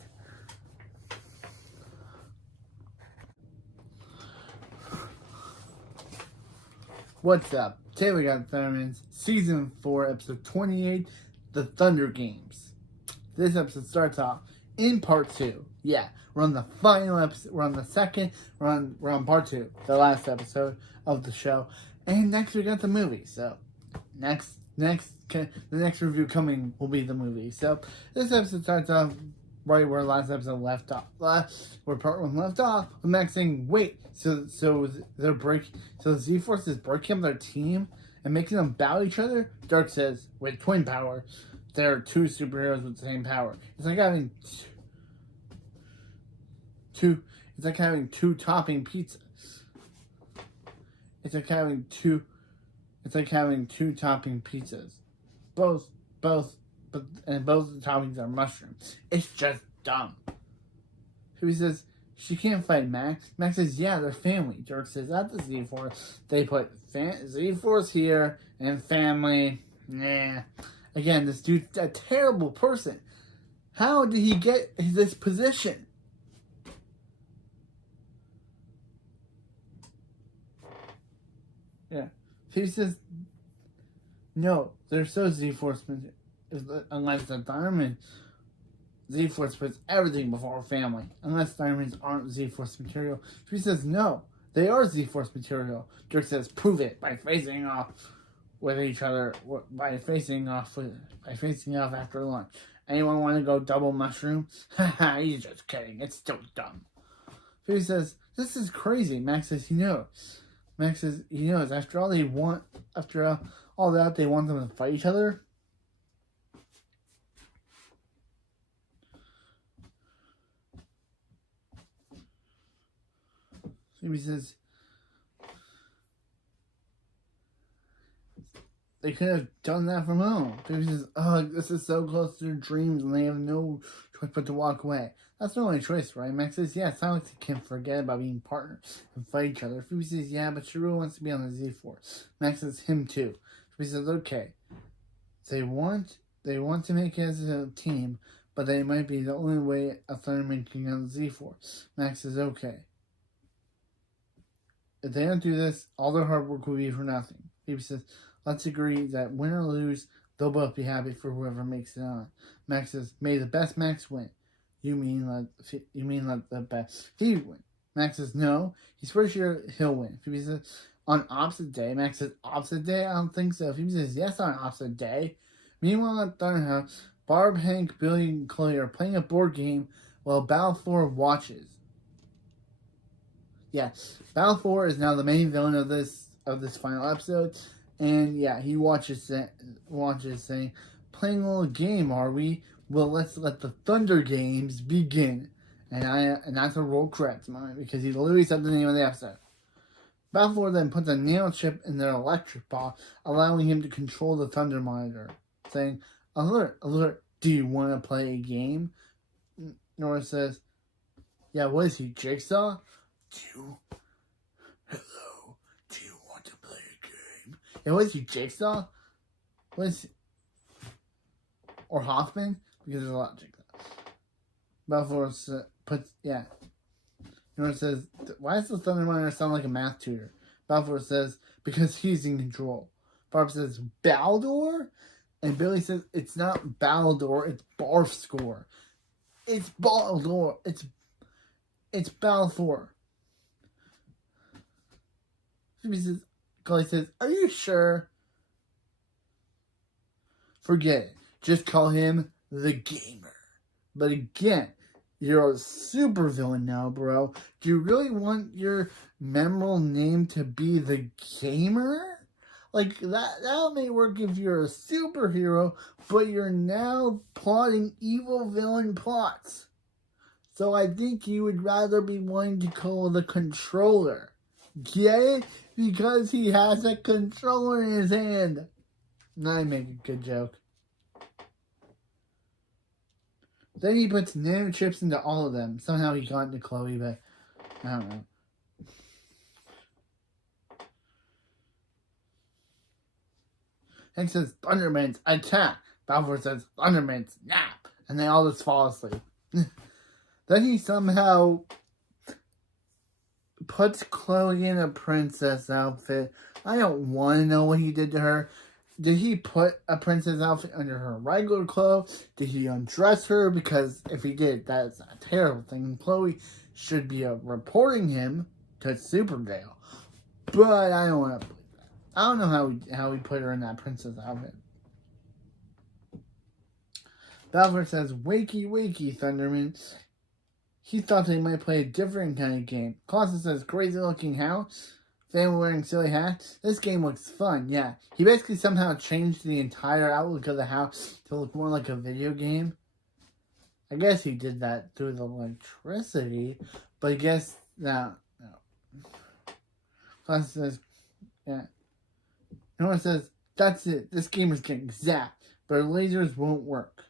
What's up? Today we got Thunderman's Season 4, Episode 28, The Thunder Games. This episode starts off in Part 2. Yeah, we're on the final episode. We're on the second. We're on Part 2, the last episode of the show. And next we got the movie. So, the next review coming will be the movie. So, this episode starts off right where last episode left off. Where Part 1 left off, with Max saying, wait, so Z-Force is breaking up their team and making them battle each other? Dirk says, with twin power, there are two superheroes with the same power. It's like having two topping pizzas. It's like having two topping pizzas. Both the toppings are mushrooms. It's just dumb. Phoebe says, she can't fight Max. Max says, yeah, they're family. Dirk says, at the Z-Force, they put Z-Force here and family. Nah. Again, this dude's a terrible person. How did he get this position? Yeah. Phoebe says, no, they're so Z-Force, unless the Thunderman. Z-Force puts everything before family. Unless Thundermans aren't Z-Force material. Phoebe says, no, they are Z-Force material. Dirk says, prove it by facing off with each other, by facing off after lunch. Anyone want to go double mushroom? Haha, he's just kidding. It's still dumb. Phoebe says, this is crazy. Max says, he knows. Max says, he knows. After all, they want them to fight each other. Phoebe says, they could have done that from home. Phoebe says, this is so close to their dreams and they have no choice but to walk away. That's the only choice, right? Max says, yeah, it's not like they can forget about being partners and fight each other. Phoebe says, yeah, but she really wants to be on the Z-Force. Max says, him too. Phoebe says, okay. They want to make it as a team, but they might be the only way a Thunderman can get on the Z-Force. Max says, okay. If they don't do this, all their hard work will be for nothing. Phoebe says, let's agree that win or lose, they'll both be happy for whoever makes it on. Max says, may the best Max win. You mean let the best Phoebe win? Max says, no, he's pretty sure he'll win. Phoebe says, on opposite day. Max says, opposite day? I don't think so. Phoebe says, yes, on opposite day. Meanwhile at Thunderhouse, Barb, Hank, Billy, and Chloe are playing a board game while Balfour watches. Yeah, Balfour is now the main villain of this final episode, and yeah, he watches saying, "Playing a little game, are we? Well, let's let the Thunder Games begin." And that's a roll correct moment because he literally said the name of the episode. Balfour then puts a nano chip in their electric ball, allowing him to control the Thunder monitor, saying, "Alert, alert! Do you want to play a game?" Nora says, "Yeah, what is he, Jigsaw? Hello, do you want to play a game?" Yeah, what is he, Jigsaw? What is he? Or Hoffman? Because there's a lot of Jigsaw. Balfour Nora says, why does the Thunder Monitor sound like a math tutor? Balfour says, because he's in control. Barb says, Baldor? And Billy says, it's not Baldor, it's Barf Score. It's Baldor. It's Balfour. Chloe says, are you sure? Forget it. Just call him the Gamer. But again, You're a super villain now, bro. Do you really want your memorable name to be the gamer? Like that may work if you're a superhero, but you're now plotting evil villain plots. So I think you would rather be wanting to call the controller. Get it? Because he has a controller in his hand. Now I make a good joke. Then he puts nanochips into all of them. Somehow he got into Chloe, but I don't know. Hank says, Thundermans, attack! Balfour says, Thundermans, nap! And they all just fall asleep. Then he somehow puts Chloe in a princess outfit. I don't want to know what he did to her. Did he put a princess outfit under her regular clothes? Did he undress her? Because if he did, that's a terrible thing. Chloe should be reporting him to super jail. But I don't want to believe that. I don't know how he put her in that princess outfit. Balfour says, wakey, wakey, Thunderman. He thought they might play a different kind of game. Colosso says, crazy looking house. Family wearing silly hats. This game looks fun, yeah. He basically somehow changed the entire outlook of the house to look more like a video game. I guess he did that through the electricity, but I guess no. Colosso says, yeah. No one says, that's it. This game is getting zapped, but lasers won't work.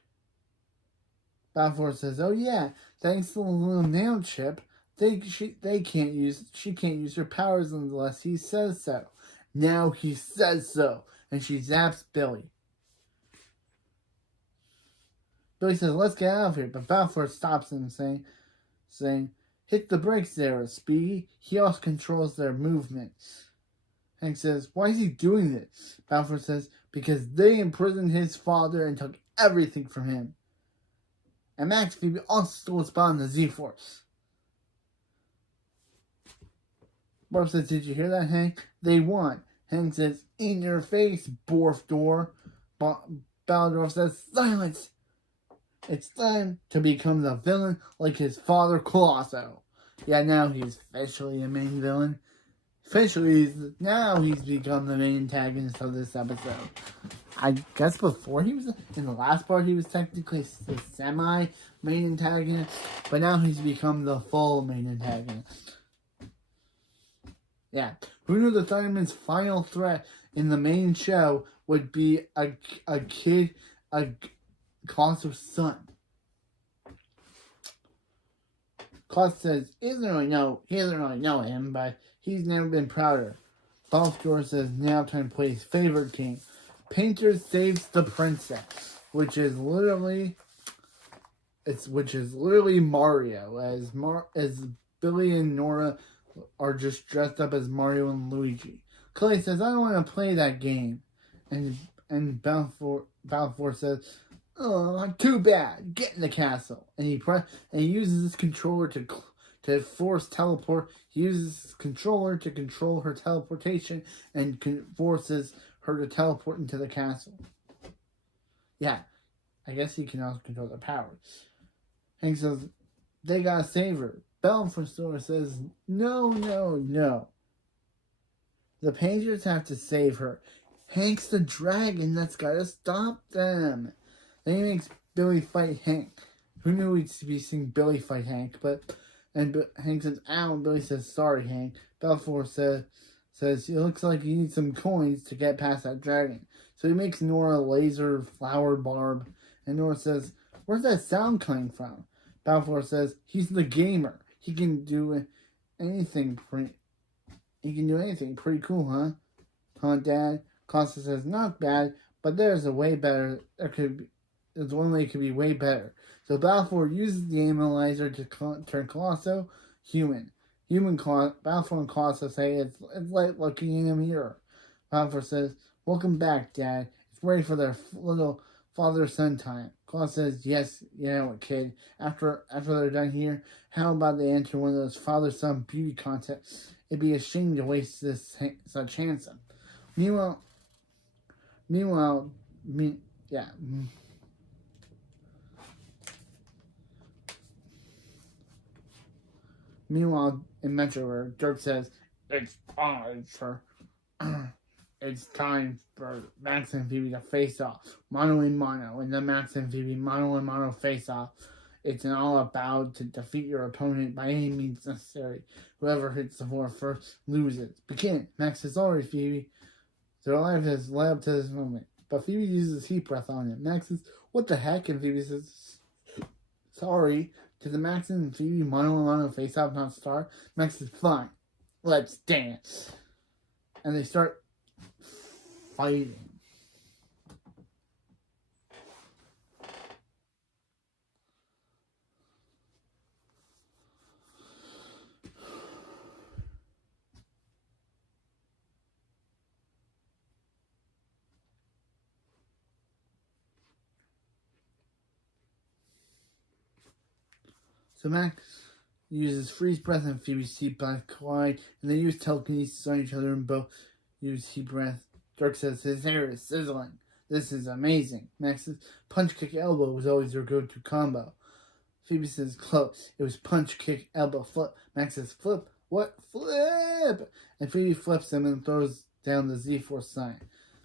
Balfour says, oh yeah, thanks to the little nail chip, she can't use her powers unless he says so. Now he says so, and she zaps Billy. Billy says, let's get out of here, but Balfour stops him saying, hit the brakes there, Speedy. He also controls their movements. Hank says, why is he doing this? Balfour says, because they imprisoned his father and took everything from him. And Max Phoebe also stole a spot on the Z-Force. Barb says, did you hear that, Hank? They won. Hank says, in your face, Borfdor. Baldorf says, silence! It's time to become the villain like his father, Colosso. Yeah, now he's officially a main villain. Now he's become the main antagonist of this episode. I guess before he was, in the last part, he was technically the semi-main antagonist, but now he's become the full main antagonist. Yeah. Who knew the Thunderman's final threat in the main show would be a Colosso's son? Colosso says, he doesn't really know him, but he's never been prouder. Balfour says, now time to play his favorite game. Painter saves the princess, which is literally Mario, as Billy and Nora are just dressed up as Mario and Luigi. Clay says, I don't want to play that game, and Balfour says, oh, too bad. Get in the castle, and he uses his controller to force teleport. He uses his controller to control her teleportation and forces her to teleport into the castle. Yeah, I guess he can also control the powers. Hank says, they gotta save her. Balfour says, no. The painters have to save her. Hank's the dragon that's gotta stop them. Then he makes Billy fight Hank. Who knew we'd be seeing Billy fight Hank? And Hank says, ow, and Billy says, sorry, Hank. Balfour says, it looks like you need some coins to get past that dragon. So he makes Nora a laser flower barb. And Nora says, where's that sound coming from? Balfour says, he's the gamer. He can do anything pretty cool, huh? Huh, Dad? Costa says, not bad, but there's a way better. There's one way it could be way better. So Balfour uses the analyzer to turn Colosso human. Balfour and Colosso say it's like looking in a mirror. Balfour says, welcome back, Dad. It's ready for their little father-son time. Colosso says, yes, you know what, kid. After they're done here, how about they enter one of those father-son beauty contests? It'd be a shame to waste such handsome. Meanwhile, Meanwhile, in Metro, Dirk says, it's it's time for Max and Phoebe to face off, mano a mano, and then Max and Phoebe mano a mano face off. It's an all about to defeat your opponent by any means necessary. Whoever hits the floor first loses. Begin. Max says, sorry, Phoebe. Their life has led up to this moment. But Phoebe uses heat breath on it. Max says, what the heck? And Phoebe says, sorry. Did the Max and Phoebe mano a mano face off not start? Max says, fine. Let's dance. And they start fighting. So Max uses freeze breath and Phoebe's heat breath collide, and they use telekinesis on each other and both use heat breath. Dirk says his hair is sizzling. This is amazing. Max says punch, kick, elbow was always their go-to combo. Phoebe says close. It was punch, kick, elbow, flip. Max says flip. What? Flip! And Phoebe flips him and throws down the Z-Force sign.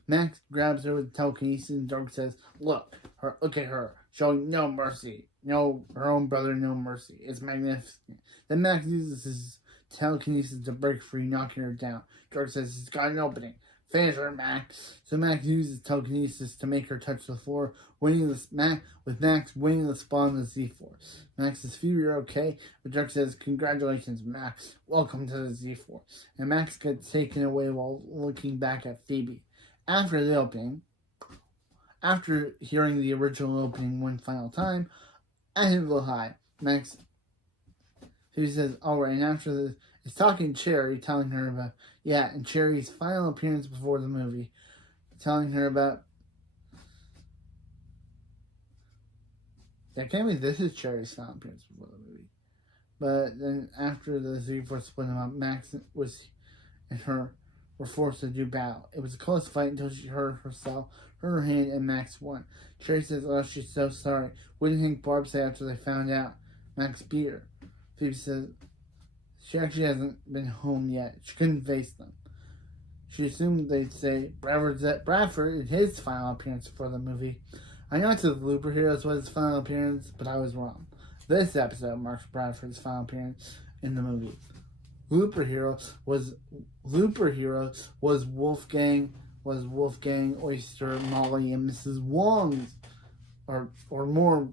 Max grabs her with telekinesis and Dirk says, look at her, showing no mercy. No, her own brother, no mercy. It's magnificent. Then Max uses his telekinesis to break free, knocking her down. Dirk says he's got an opening. Finish her, Max. So Max uses telekinesis to make her touch the floor, with Max winning the spot on the Z-Force. Max says, Phoebe, you're okay? But Dirk says, congratulations, Max. Welcome to the Z-Force. And Max gets taken away while looking back at Phoebe. After the opening, after hearing the original opening one final time, I hit a little high. Max, Phoebe says, alright, and after this, he's talking to Cherry, telling her about, and Cherry's final appearance before the movie, telling her about, I can't believe this is Cherry's final appearance before the movie. But then after the Z-Force split them up, Max and her were forced to do battle. It was a close fight until she hurt herself, hurt her hand, and Max won. Cherry says, oh, she's so sorry. What do you think Barb said after they found out Max beat her? Phoebe says, she actually hasn't been home yet. She couldn't face them. She assumed they'd say Bradford in his final appearance for the movie. I know it's the Looper Heroes was his final appearance, but I was wrong. This episode marks Bradford's final appearance in the movie. Looper Heroes was Wolfgang, Oyster, Molly, and Mrs. Wong's or more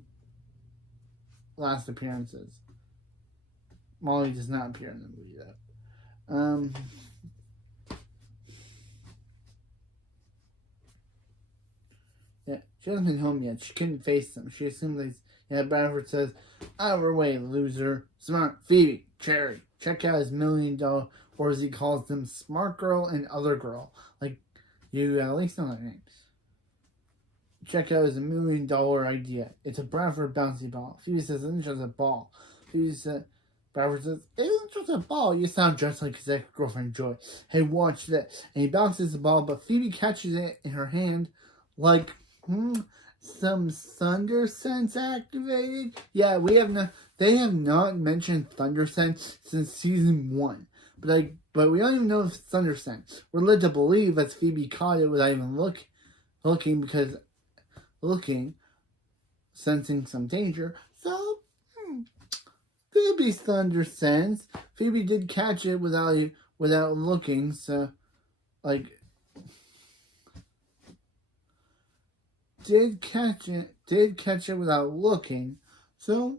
last appearances. Molly does not appear in the movie though. She hasn't been home yet. She couldn't face them. She assumed Bradford says, out of her way, loser. Smart. Phoebe, Cherry, check out his $1 million, or as he calls them, Smart Girl and Other Girl. Like, you at least know their names. Check out his $1 million idea. It's a Bradford bouncy ball. Phoebe says, it's just a ball. Bradford says, it's just a ball. You sound just like his ex-girlfriend Joy. Hey, watch this. And he bounces the ball, but Phoebe catches it in her hand like, some Thunder Sense activated? Yeah, they have not mentioned Thunder Sense since season 1. But we don't even know if it's Thunder Sense. We're led to believe that Phoebe caught it without even sensing some danger. So, could be Thunder Sense. Phoebe did catch it without looking, so, did catch it without looking, so,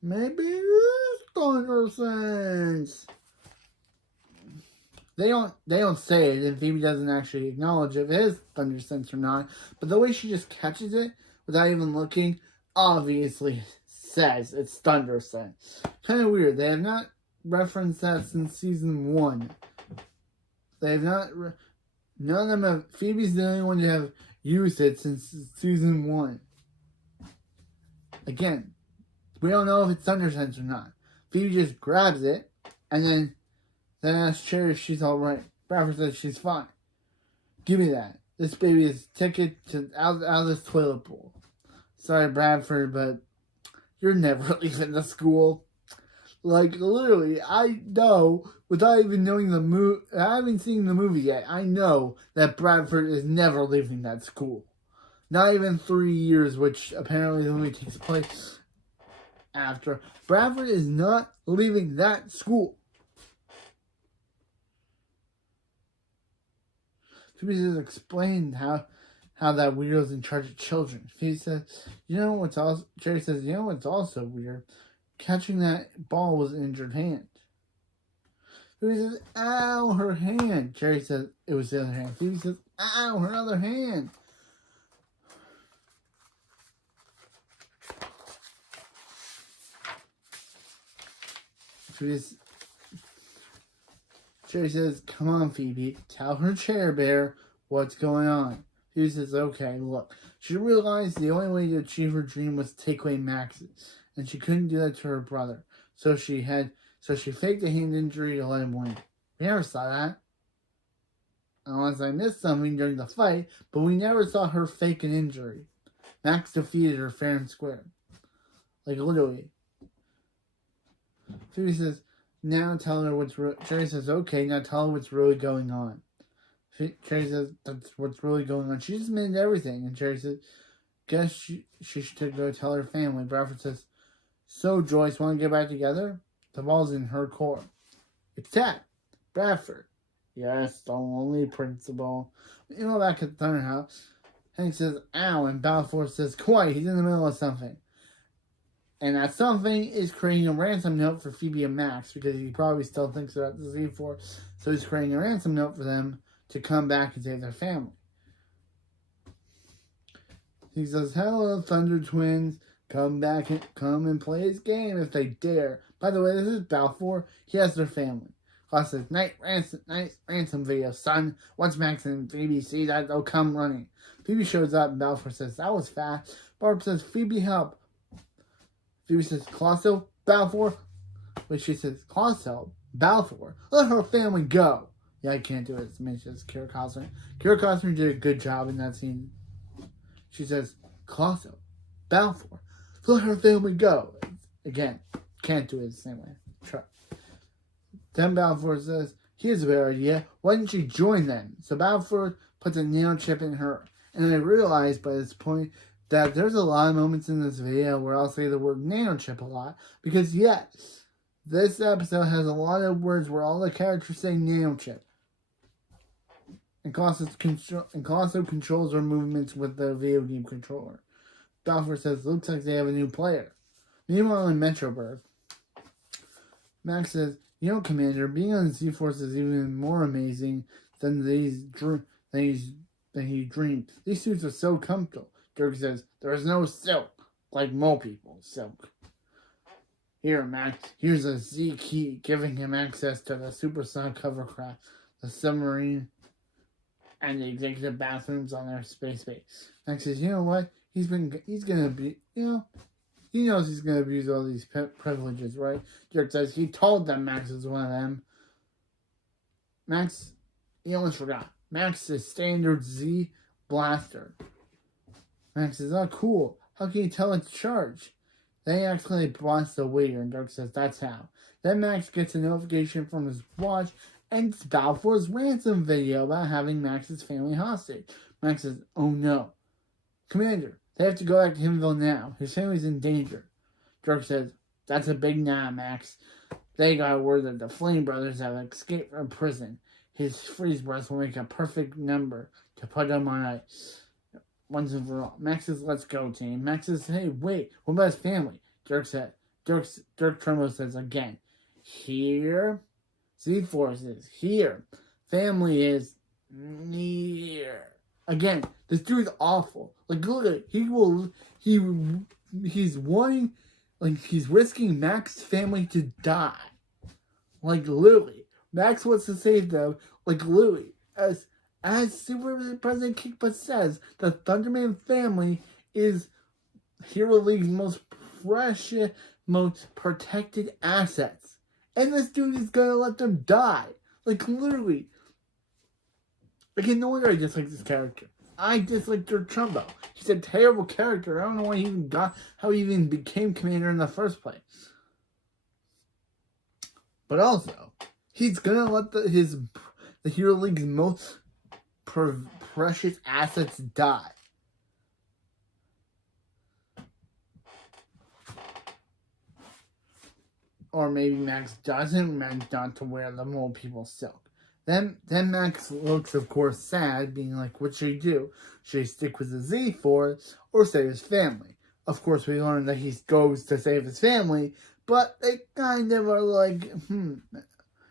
maybe it is Thunder Sense. They don't say it, and Phoebe doesn't actually acknowledge if it is Thunder Sense or not, but the way she just catches it without even looking obviously says it's Thunder Sense. Kind of weird. They have not referenced that since season 1. They have not... None of them have... Phoebe's the only one to have used it since season 1. Again, we don't know if it's Thunder Sense or not. Phoebe just grabs it, and then asks Cherry if she's alright. Bradford says she's fine. Give me that. This baby is ticket out of this toilet bowl. Sorry, Bradford, but you're never leaving the school. Like, literally, I know, without even knowing the movie, I haven't seen the movie yet, I know that Bradford is never leaving that school. Not even 3 years, which apparently the movie takes place after. Bradford is not leaving that school. Phoebe just explained how that weirdo's in charge of children. Phoebe says, Jerry says, you know what's also weird? Catching that ball was an injured hand. Phoebe says, ow, her hand. Jerry says, it was the other hand. Phoebe says, ow, her other hand. Jerry says, come on, Phoebe, tell her chair bear what's going on. Phoebe says, okay, look. She realized the only way to achieve her dream was to take away Max's, and she couldn't do that to her brother. So she faked a hand injury to let him win. We never saw that. Unless I missed something during the fight, but we never saw her fake an injury. Max defeated her fair and square. Like, literally. Phoebe says, now tell her what's... Jerry says, okay, now tell her what's really going on. Jerry says, that's what's really going on. She just admitted everything. And Jerry says, guess she should go tell her family. Bradford says, so, Joyce, want to get back together? The ball's in her court. It's that. Bradford. Yes, the only principal. Back at the Thunder House, Hank says, ow, and Balfour says, quiet, he's in the middle of something. And that something is creating a ransom note for Phoebe and Max, because he probably still thinks they're at the Z4. So he's creating a ransom note for them to come back and save their family. He says, hello, Thunder Twins. Come back and come and play his game if they dare. By the way, this is Balfour. He has their family. Klaus says, nice ransom video, son. Once Max and Phoebe see that, they'll come running. Phoebe shows up and Balfour says, that was fast. Barb says, Phoebe, help. Phoebe says, colosso, Balfour. But she says, colosso, Balfour. Let her family go. Yeah, I can't do it. It's mentions Kira Costner. Kira Costner did a good job in that scene. She says, colosso, Balfour. Let her family go. Again, can't do it the same way. Try. Then Balfour says, here's a better idea. Why didn't you join them? So Balfour puts a nail chip in her. And I realized by this point that there's a lot of moments in this video where I'll say the word nanochip a lot. Because yes, this episode has a lot of words where all the characters say nanochip. And Colosso controls her movements with the video game controller. Balfour says, looks like they have a new player. Meanwhile in Metroburg, Max says, Commander, being on the Z-Force is even more amazing than he dreamed. These suits are so comfortable. Dirk says, there is no silk like mole people silk. Here, Max, here's a Z key giving him access to the supersonic hovercraft, the submarine, and the executive bathrooms on their space base. Max says, you know what? He knows he's gonna abuse all these privileges, right? Dirk says he told them Max is one of them. Max, he almost forgot. Max is standard Z blaster. Max says, oh, cool. How can you tell it's charged? Then he accidentally blasts the waiter, and Dirk says, that's how. Then Max gets a notification from his watch, and it's Balfour's ransom video about having Max's family hostage. Max says, oh no. Commander, they have to go back to Himmelville now. His family's in danger. Dirk says, that's a big nah, Max. They got word that the Flame Brothers have escaped from prison. His freeze breath will make a perfect number to put him on ice. Once and for all. Max says, let's go, team. Max says, hey, wait, what about his family? Dirk Trumbo says again, here. Z-Force is here. Family is near. Again, this dude's awful. Like, look at it. He's wanting, like, he's risking Max's family to die. Like, literally. Max wants to save them. Like, literally. As Super President Kickbutt says, the Thunderman family is Hero League's most precious, most protected assets. And this dude is gonna let them die. Like, literally. Like, no wonder I dislike this character. I disliked George Trumbo. He's a terrible character. I don't know why how he even became commander in the first place. But also, he's gonna let the Hero League's most precious assets die. Or maybe Max doesn't meant not to wear the Mole People silk. Then Max looks, of course, sad, being like, what should he do? Should he stick with the Z-Force or save his family? Of course, we learn that he goes to save his family, but they kind of are like,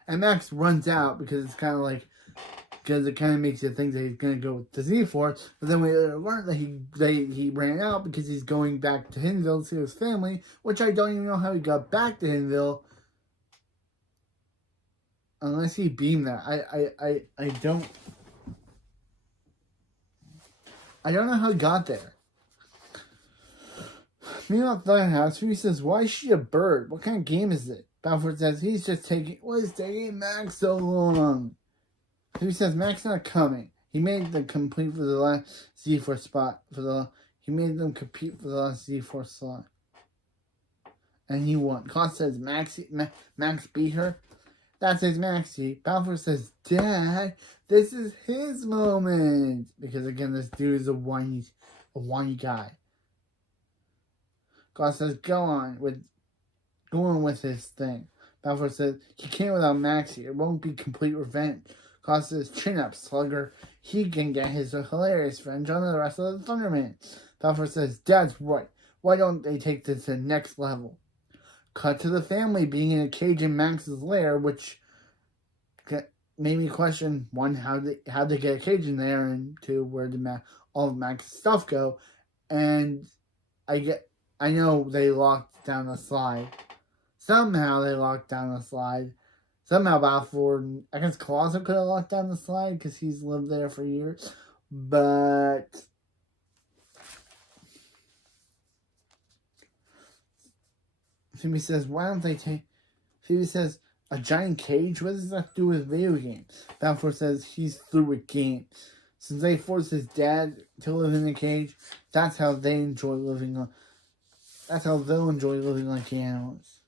And Max runs out because it's kind of like, because it kind of makes you think that he's going to go to Z-Force. But then we learn that he ran out because he's going back to Hinville to see his family, which I don't even know how he got back to Hinville. Unless he beamed that. I don't know how he got there. Meanwhile, at the house, Phoebe says, why is she a bird? What kind of game is it? Balfour says, what is taking Max so long? Phoebe says, Max not coming. He made them compete for the last Z4 spot. He made them compete for the last Z4 slot. And he won. Cost says, Max beat her. That says Maxie. Balfour says, Dad, this is his moment. Because again, this dude is a whiny guy. Goss says, go on with his thing. Balfour says, he can't without Maxie. It won't be complete revenge. Goss says, chin up, slugger. He can get his hilarious revenge on the rest of the Thunderman. Balfour says, Dad's right. Why don't they take this to the next level? Cut to the family being in a cage in Max's lair, which made me question, one, how they get a cage in there, and two, where did all of Max's stuff go? And I know they locked down the slide. Somehow they locked down the slide. Somehow Balfour, I guess Colosso could have locked down the slide because he's lived there for years. But Phoebe says, why don't they take... Phoebe says, a giant cage? What does that do with video games? Balfour says he's through with games. Since they forced his dad to live in a cage, that's how they'll enjoy living like animals.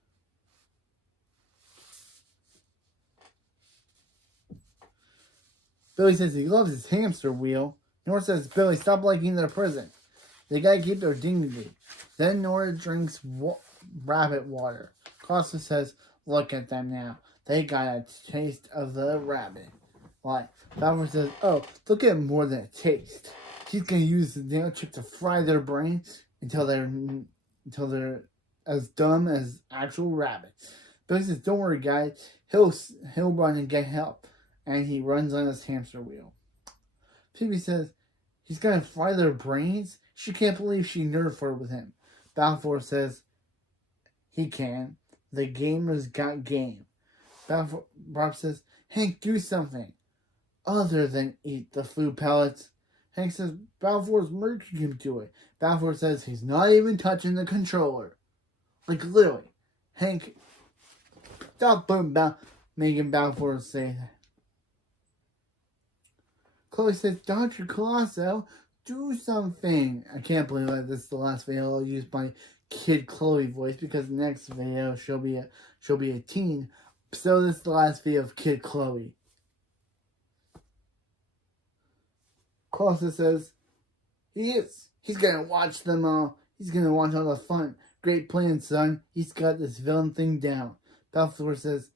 Billy says he loves his hamster wheel. Nora says, Billy, stop liking their prison. They gotta keep their dignity. Then Nora drinks rabbit water. Costa says, look at them now. They got a taste of the rabbit life. Balfour says, oh, look at more than a taste. He's gonna use the nail chip to fry their brains until they're as dumb as actual rabbits. Billy says, don't worry, guys. He'll run and get help. And he runs on his hamster wheel. Phoebe says, he's gonna fry their brains? She can't believe she nerfed her with him. Balfour says, he can. The gamers got game. Bob says, Hank, do something other than eat the food pellets. Hank says, Balfour's merging him to it. Balfour says he's not even touching the controller. Like, literally. Hank, stop making Balfour say that. Chloe says, Dr. Colosso, do something. I can't believe that this is the last video I'll use my kid Chloe voice, because next video she'll be a teen. So this is the last video of kid Chloe. Colosso says, he's gonna watch them all. He's gonna watch all the fun. Great plan, son. He's got this villain thing down. Balfour says,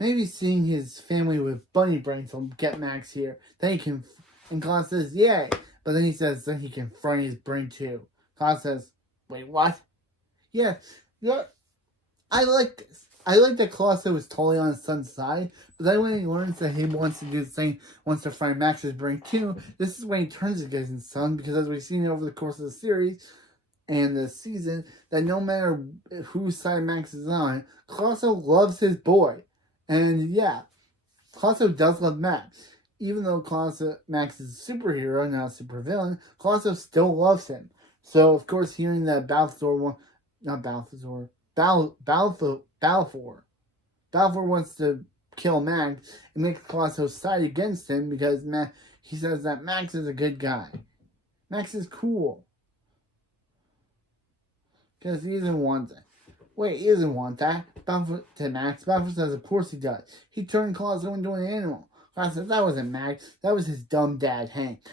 maybe seeing his family with bunny brains will get Max here. Then he can... And Colosso says, yay. But then he says then he can fry his brain too. Colosso says, wait, what? Yeah. I like this. I like that Colosso is totally on his son's side. But then when he learns that he wants to do the same, wants to fry Max's brain too, this is when he turns against his son. Because as we've seen over the course of the series and the season, that no matter whose side Max is on, Colosso loves his boy. And yeah, Colosso does love Max. Even though Max is a superhero, not a supervillain, Colosso still loves him. So, of course, hearing that Balfour wants to kill Max, it makes Colosso side against him because He says that Max is a good guy. Max is cool. Because he doesn't want that. Wait, he doesn't want that. Balfour to Max. Balfour says, of course he does. He turned Colosso into an animal. Max says, that wasn't Max. That was his dumb dad, Hank.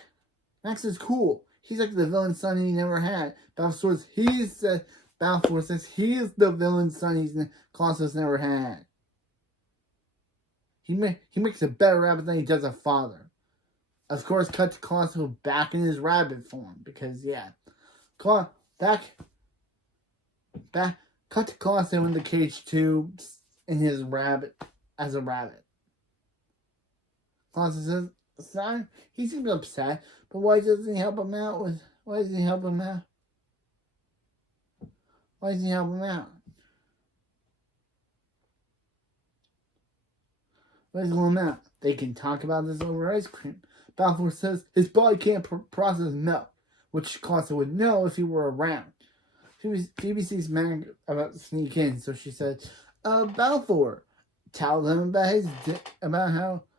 Max is cool. He's like the villain son he never had. Balfour says he's the villain son Colosso's never had. He makes a better rabbit than he does a father. Of course, cut to Colosso back in his rabbit form. Because, yeah. Cut to Colosso in the cage too, in his rabbit, as a rabbit. Colosso says, son, he seems upset, but why doesn't he help him out why doesn't he help him out? Why doesn't he help him out? Why doesn't he help him out? They can talk about this over ice cream. Balfour says his body can't process milk, which Colosso would know if he were around. Phoebe sees Mac about to sneak in, so she said, Balfour, tell them about how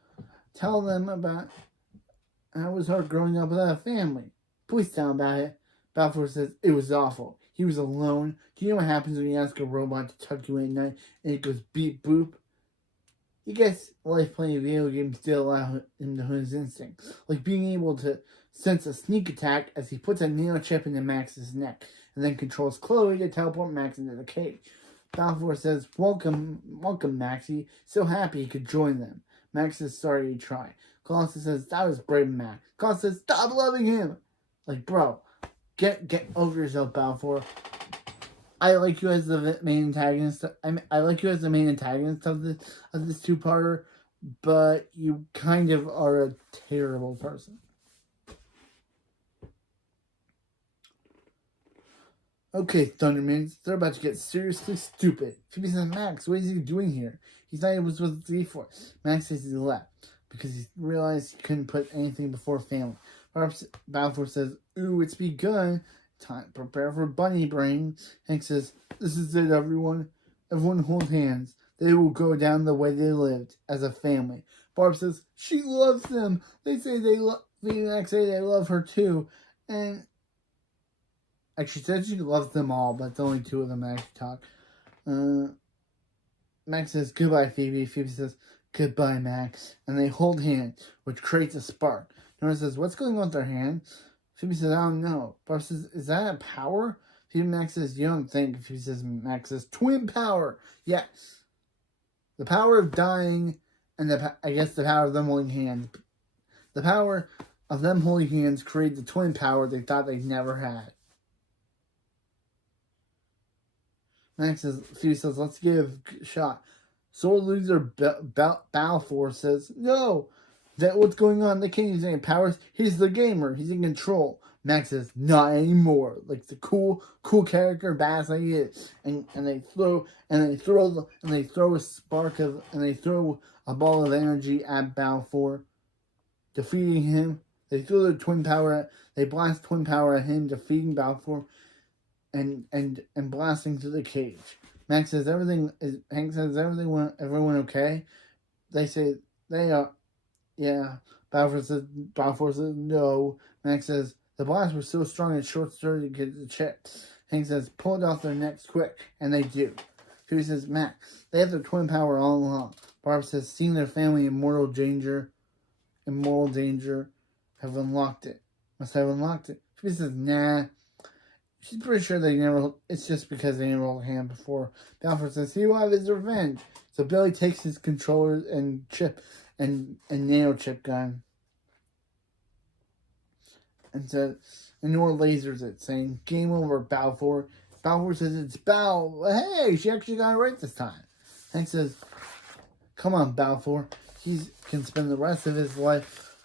it was hard growing up without a family. Please tell him about it. Balfour says, it was awful. He was alone. Do you know what happens when you ask a robot to tuck you in at night and it goes beep boop? He gets life playing video games still allow him to hone his instincts, like being able to sense a sneak attack as he puts a nano chip into Max's neck and then controls Chloe to teleport Max into the cage. Balfour says, welcome Maxie. So happy he could join them. Max is sorry he tried. Colosso says, that was brave, Max. Colosso says, stop loving him. Like, bro, get over yourself, Balfour. I like you as the main antagonist. I like you as the main antagonist of this two-parter, but you kind of are a terrible person. Okay, Thundermans, they're about to get seriously stupid. Phoebe says, Max, what is he doing here? He's not even supposed to be for. Max says he left because he realized he couldn't put anything before family. Balfour says, ooh, it's begun. Time, prepare for bunny brain. Hank says, this is it, everyone. Everyone hold hands. They will go down the way they lived, as a family. Barb says, she loves them. They say Max say they love her too. And she said she loves them all, but it's only two of them that actually talk. Max says, goodbye, Phoebe. Phoebe says, goodbye, Max. And they hold hands, which creates a spark. Nora says, what's going on with their hands? Phoebe says, I don't know. Barb says, is that a power? Phoebe Max says, you don't think. Phoebe says, Max says, twin power. Yes. The power of dying and the power of them holding hands. The power of them holding hands created the twin power they thought they never had. Phoebe says, let's give a shot. Sore loser Balfour says, no. What's going on? They can't use any powers. He's the gamer. He's in control. Max says, not anymore. Like the cool character badass like he is. And they throw a ball of energy at Balfour, defeating him. They throw their twin power they blast twin power at him, defeating Balfour and blasting through the cage. Hank says everyone okay? They say they are. Yeah. Balfour says no. Max says the blast was so strong and short-circuited to get the chip. Hank says pull it off their necks quick, and they do. Phoebe says Max, they have their twin power all along. Barb says seeing their family in moral danger, have unlocked it. Must have unlocked it. Phoebe says nah. She's pretty sure it's just because they never rolled a hand before. Balfour says he will have his revenge. So Billy takes his controller and chip and nano chip gun and Nora lasers it, saying game over, Balfour. Balfour says it's Bal. Hey, she actually got it right this time. Hank says, come on, Balfour. He can spend the rest of his life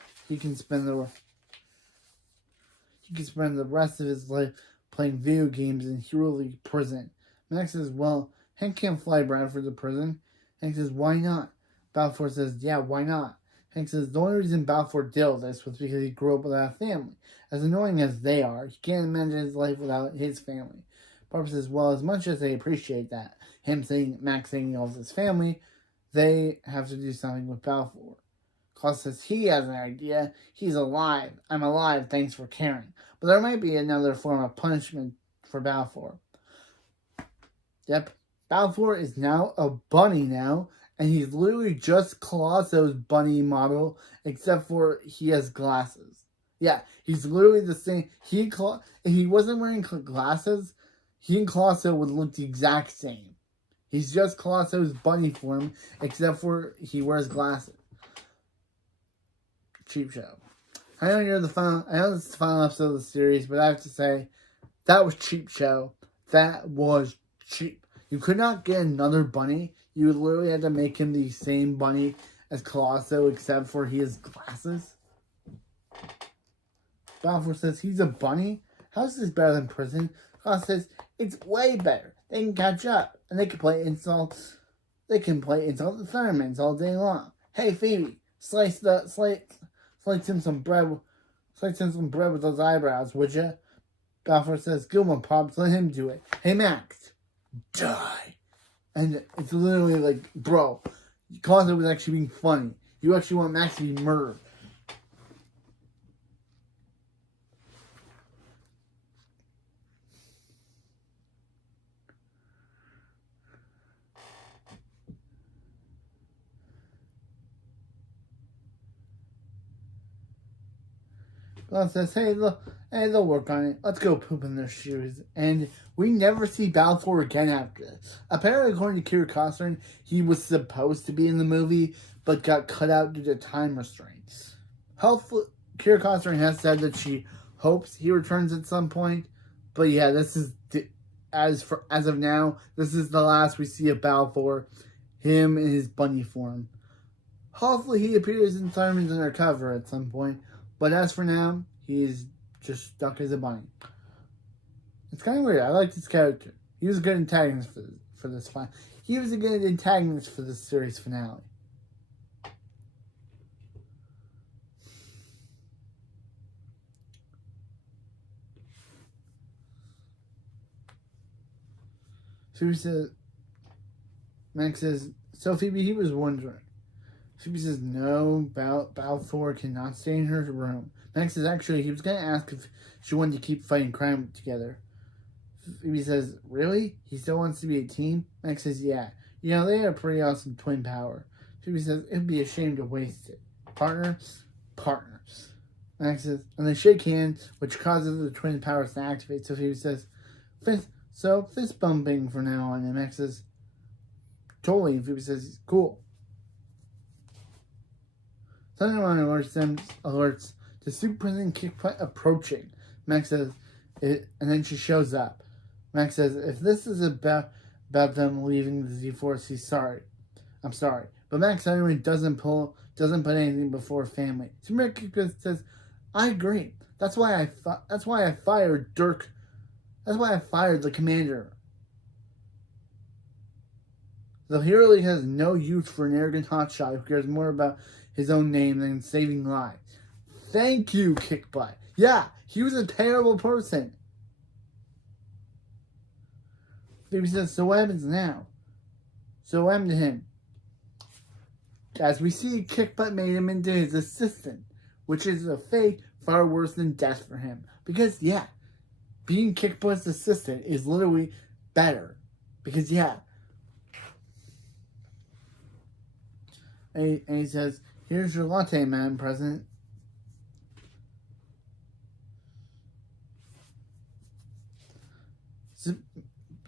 playing video games in Hero League prison. Max says, well, Hank can't fly Bradford to prison. Hank says, why not? Balfour says, yeah, why not? Hank says, the only reason Balfour did all this was because he grew up without a family. As annoying as they are, he can't imagine his life without his family. Barbara says, well, as much as they appreciate that, Max saying he loves his family, they have to do something with Balfour. Colosso says he has an idea. He's alive. I'm alive. Thanks for caring. But there might be another form of punishment for Balfour. Yep. Balfour is now a bunny now. And he's literally just Colosso's bunny model. Except for he has glasses. Yeah. He's literally the same. If he wasn't wearing glasses, he and Colosso would look the exact same. He's just Colosso's bunny form. Except for he wears glasses. Cheap show. I know this is the final episode of the series, but I have to say, that was cheap show. That was cheap. You could not get another bunny. You literally had to make him the same bunny as Colosso, except for he has glasses. Balfour says he's a bunny. How is this better than prison? Colosso says it's way better. They can catch up, and they can play insult. They can play insult the Thundermans all day long. Hey Phoebe, slice him some bread with those eyebrows, would ya? Balfour says, good one, Pops, let him do it. Hey, Max, die. And it's literally like, bro, Colosso was actually being funny. You actually want Max to be murdered. Colosso says, hey, they'll work on it. Let's go poop in their shoes. And we never see Balfour again after this. Apparently, according to Kira Costner, he was supposed to be in the movie, but got cut out due to time restraints. Hopefully, Kira Costner has said that she hopes he returns at some point. But yeah, this is as of now, this is the last we see of Balfour, him in his bunny form. Hopefully, he appears in Thundermans Undercover at some point. But as for now, he's just stuck as a bunny. It's kind of weird. I like this character. He was a good antagonist for this fight. He was a good antagonist for this series finale. Phoebe says, Max says, so Phoebe, he was wondering. Phoebe says, no, Balfour cannot stay in her room. Max says, actually, he was going to ask if she wanted to keep fighting crime together. Phoebe says, really? He still wants to be a team? Max says, yeah. You know, they had a pretty awesome twin power. Phoebe says, it'd be a shame to waste it. Partner? Partner. Max says, and they shake hands, which causes the twin powers to activate. So Phoebe says, fist bumping for now on. And Max says, totally. And Phoebe says, cool. Thunderman alerts the Super President Kickbutt approaching. Max says, and then she shows up. Max says, if this is about them leaving the Z-Force, he's sorry. I'm sorry. But Max Thunderman doesn't put anything before family. Super Kickbutt says, I agree. That's why I fired Dirk. That's why I fired the commander. Though he really has no use for an arrogant hotshot who cares more about his own name than saving lives. Thank you, Kickbutt. Yeah, he was a terrible person. Phoebe says, so what happens now? So what happened to him? As we see, Kickbutt made him into his assistant, which is a fate far worse than death for him. Because, yeah, being Kickbutt's assistant is literally better. Because, yeah. And he says, here's your latte, Madam President.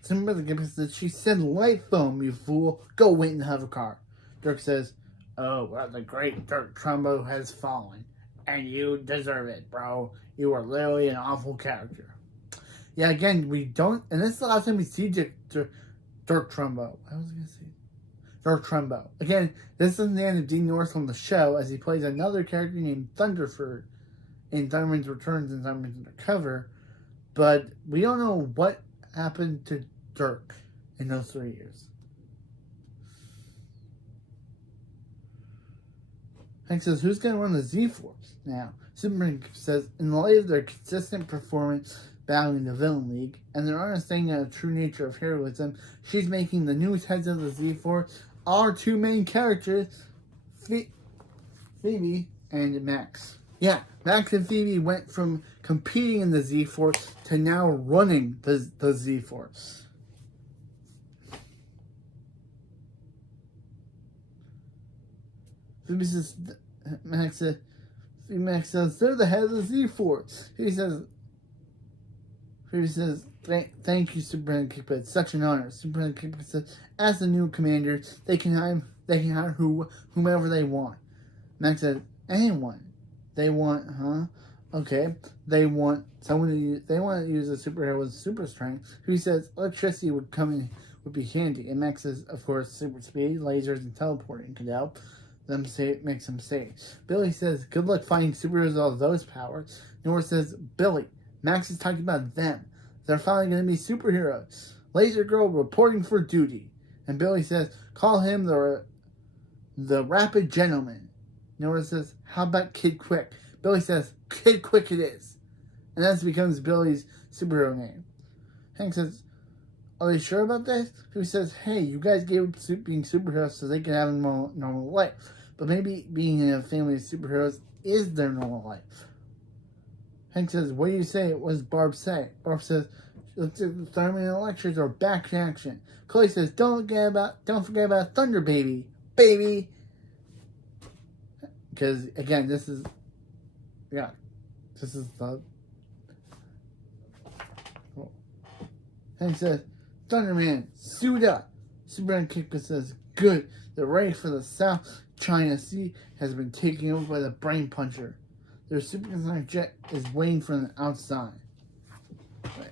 Simba says, she said light foam, you fool. Go wait in the hover car. Dirk says, oh, well, the great Dirk Trumbo has fallen. And you deserve it, bro. You are literally an awful character. Yeah, again, we don't... And this is the last time we see Dirk Trumbo. I was going to say... Dirk Trumbo. Again, this is the end of Dean Norris on the show, as he plays another character named Thunderford in Thunderman's Returns and Thunderman's Undercover. But we don't know what happened to Dirk in those 3 years. Hank says, who's going to run the Z-Force now? Superman says, in the light of their consistent performance battling the Villain League and their understanding of the true nature of heroism, she's making the newest heads of the Z-Force our two main characters, Phoebe and Max. Yeah, Max and Phoebe went from competing in the Z-Force to now running the Z-Force. Phoebe says, Max says, they're the head of the Z-Force. Phoebe says, thank you, Superintendent Kickbutt. It's such an honor. Superintendent Kickbutt says, as the new commander, they can hire whomever they want. Max said, anyone. They want, okay. They want someone to use, they want to use a superhero with super strength. Who says electricity would be handy. And Max says, of course, super speed, lasers, and teleporting could help them makes them safe. Billy says, good luck finding superheroes with all those powers. Nora says, Billy, Max is talking about them. They're finally going to be superheroes. Laser Girl reporting for duty. And Billy says, call him the Rapid Gentleman. Nora says, how about Kid Quick? Billy says, Kid Quick it is. And that becomes Billy's superhero name. Hank says, are they sure about this? He says, hey, you guys gave up being superheroes so they can have a normal life. But maybe being in a family of superheroes is their normal life. Hank says, what do you say? What does Barb say? Barb says, the Thurman and Electras are back in action. Chloe says, don't forget about Thunder Baby. Baby! Because, again, this is the... Hank says, Thunderman, suit up. Superman Kickbutt says, good. The race for the South China Sea has been taken over by the Brain Puncher. Their supersonic jet is waiting for them outside. Right.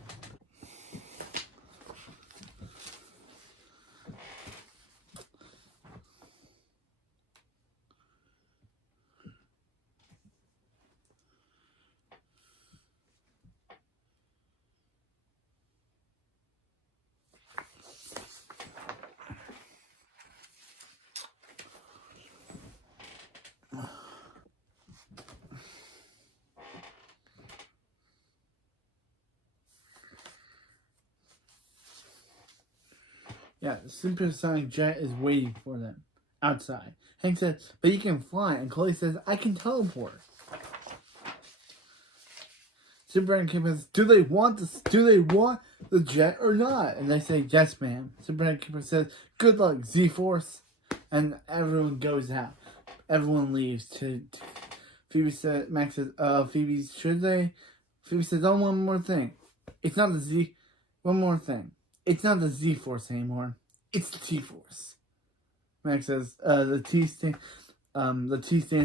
Yeah, the supersonic jet is waiting for them outside. Hank says, but you can fly. And Chloe says, I can teleport. Superman says, do they want the jet or not? And they say, yes, ma'am. Superman says, good luck, Z-Force. And everyone goes out. Everyone leaves. Phoebe says, Max says, Phoebe, should they? Phoebe says, oh, one more thing. It's not one more thing. It's not the Z-Force anymore. It's the T-Force. Max says, the T stands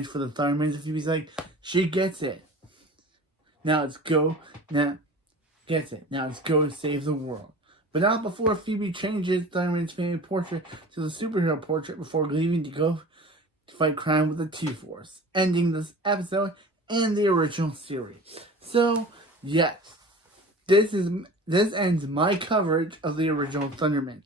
for the Thundermans. And Phoebe's like, she gets it. Now let's go save the world. But not before Phoebe changes Thunderman's family portrait to the superhero portrait before leaving to go to fight crime with the T-Force. Ending this episode and the original series. So, yes. This ends my coverage of the original Thunderman.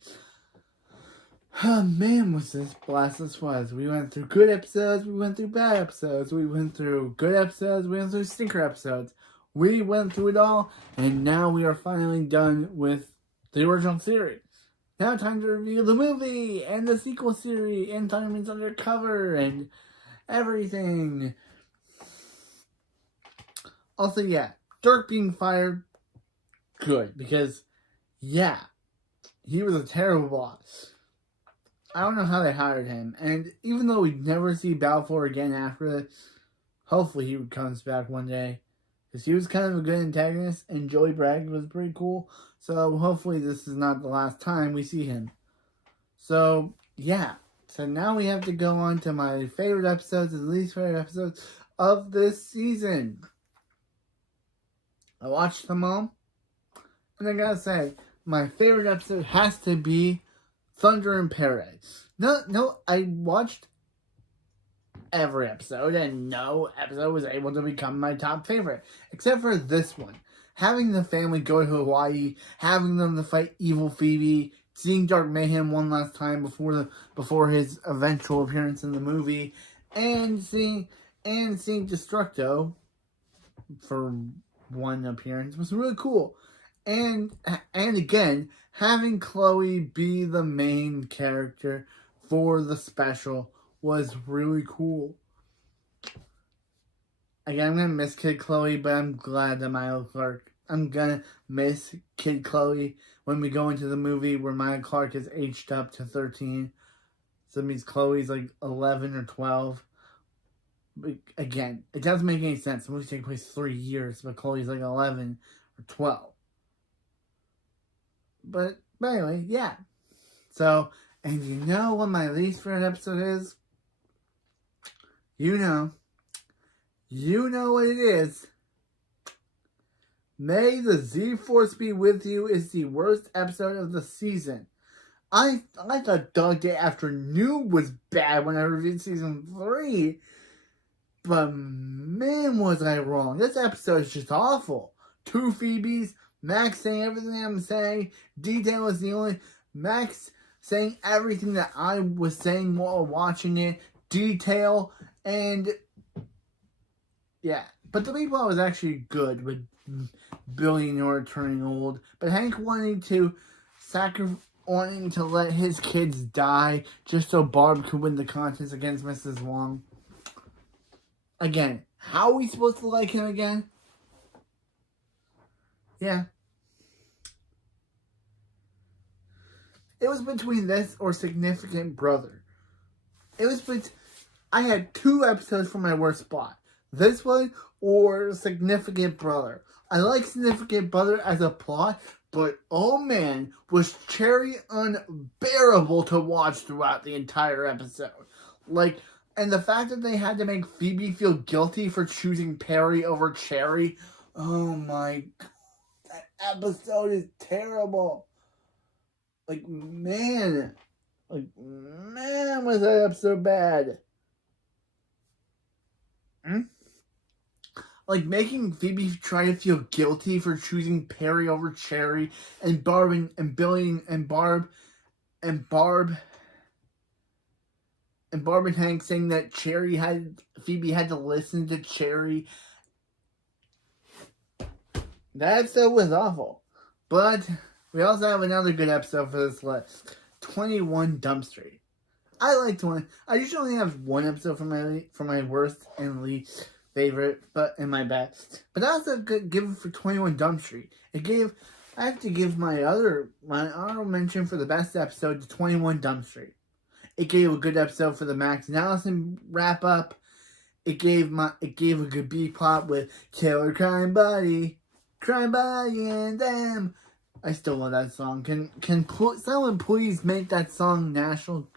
Oh man, was this blast this was. We went through good episodes, we went through bad episodes, we went through good episodes, we went through stinker episodes. We went through it all, and now we are finally done with the original series. Now time to review the movie, and the sequel series, and Thunderman's Undercover, and everything. Also, yeah, Dirk being fired, good, because, yeah, he was a terrible boss. I don't know how they hired him, and even though we'd never see Balfour again after this, hopefully he comes back one day, because he was kind of a good antagonist, and Joey Bragg was pretty cool, so hopefully this is not the last time we see him. So, yeah, so now we have to go on to my favorite episodes and least favorite episodes of this season. I watched them all. And I gotta say, my favorite episode has to be Thunder in Paradise. No, I watched every episode, and no episode was able to become my top favorite. Except for this one. Having the family go to Hawaii, having them to fight evil Phoebe, seeing Dark Mayhem one last time before his eventual appearance in the movie, and seeing Destructo for one appearance was really cool. And again, having Chloe be the main character for the special was really cool. Again, I'm gonna miss Kid Chloe, but I'm glad that Maya Clark. I'm gonna miss Kid Chloe when we go into the movie where Maya Clark is aged up to 13. So it means Chloe's like 11 or 12. But again, it doesn't make any sense. The movie takes place 3 years, but Chloe's like 11 or 12. But anyway, yeah. So, and you know what my least favorite episode is? You know what it is. May the Z-Force be with you is the worst episode of the season. I thought Dog Day Afternoon was bad when I reviewed season 3. But man, was I wrong. This episode is just awful. 2 Phoebes, Max saying everything I'm saying. Detail is the only... Max saying everything that I was saying while watching it. Detail, and... yeah. But the meatball was actually good with Billionaire turning old. But Hank wanting to let his kids die just so Barb could win the contest against Mrs. Wong. Again, how are we supposed to like him again? Yeah. It was between this or Significant Brother. I had 2 episodes for my worst spot. This one or Significant Brother. I like Significant Brother as a plot, but oh man, was Cherry unbearable to watch throughout the entire episode. And the fact that they had to make Phoebe feel guilty for choosing Perry over Cherry, oh my god, that episode is terrible. Man, was that episode bad. Making Phoebe try to feel guilty for choosing Perry over Cherry, and Barb and Billy and Barb and Hank saying that Phoebe had to listen to Cherry. That episode was awful. But we also have another good episode for this list. 21 Dump Street. I liked one. I usually only have one episode for my worst and least favorite, but in my best. But that was a good give for 21 Dump Street. I have to give my honorable mention for the best episode to 21 Dump Street. It gave a good episode for the Max and Allison wrap up. It gave a good B plot with Killer Crime Buddy and them. I still love that song. Can someone please make that song national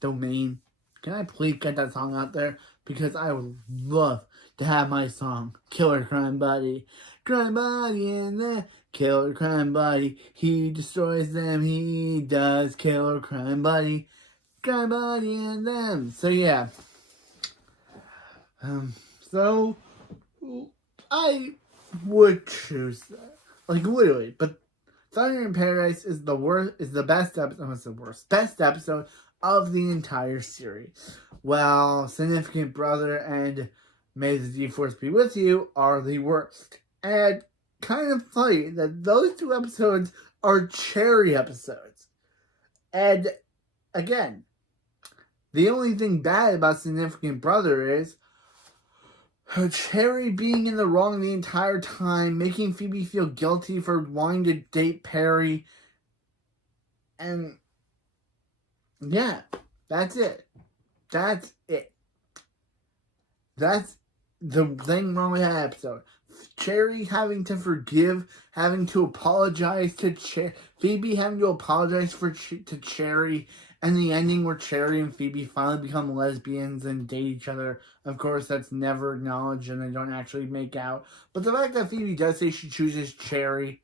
domain? Can I please get that song out there? Because I would love to have my song, Killer Crime Buddy and them. Killer Crime Buddy, he destroys them, he does. Killer Crime Buddy and them. So yeah. So I would choose that. Literally, but Thunder in Paradise is the best episode. Best episode of the entire series. Well, Significant Brother and May the Z-Force Be With You are the worst. And kind of funny that those 2 episodes are Cherry episodes. And again, the only thing bad about Significant Brother is her Cherry being in the wrong the entire time, making Phoebe feel guilty for wanting to date Perry. And yeah, that's it. That's the thing wrong with that episode. Cherry having to forgive, having to apologize to Phoebe having to apologize to Cherry, and the ending where Cherry and Phoebe finally become lesbians and date each other. Of course, that's never acknowledged and they don't actually make out. But the fact that Phoebe does say she chooses Cherry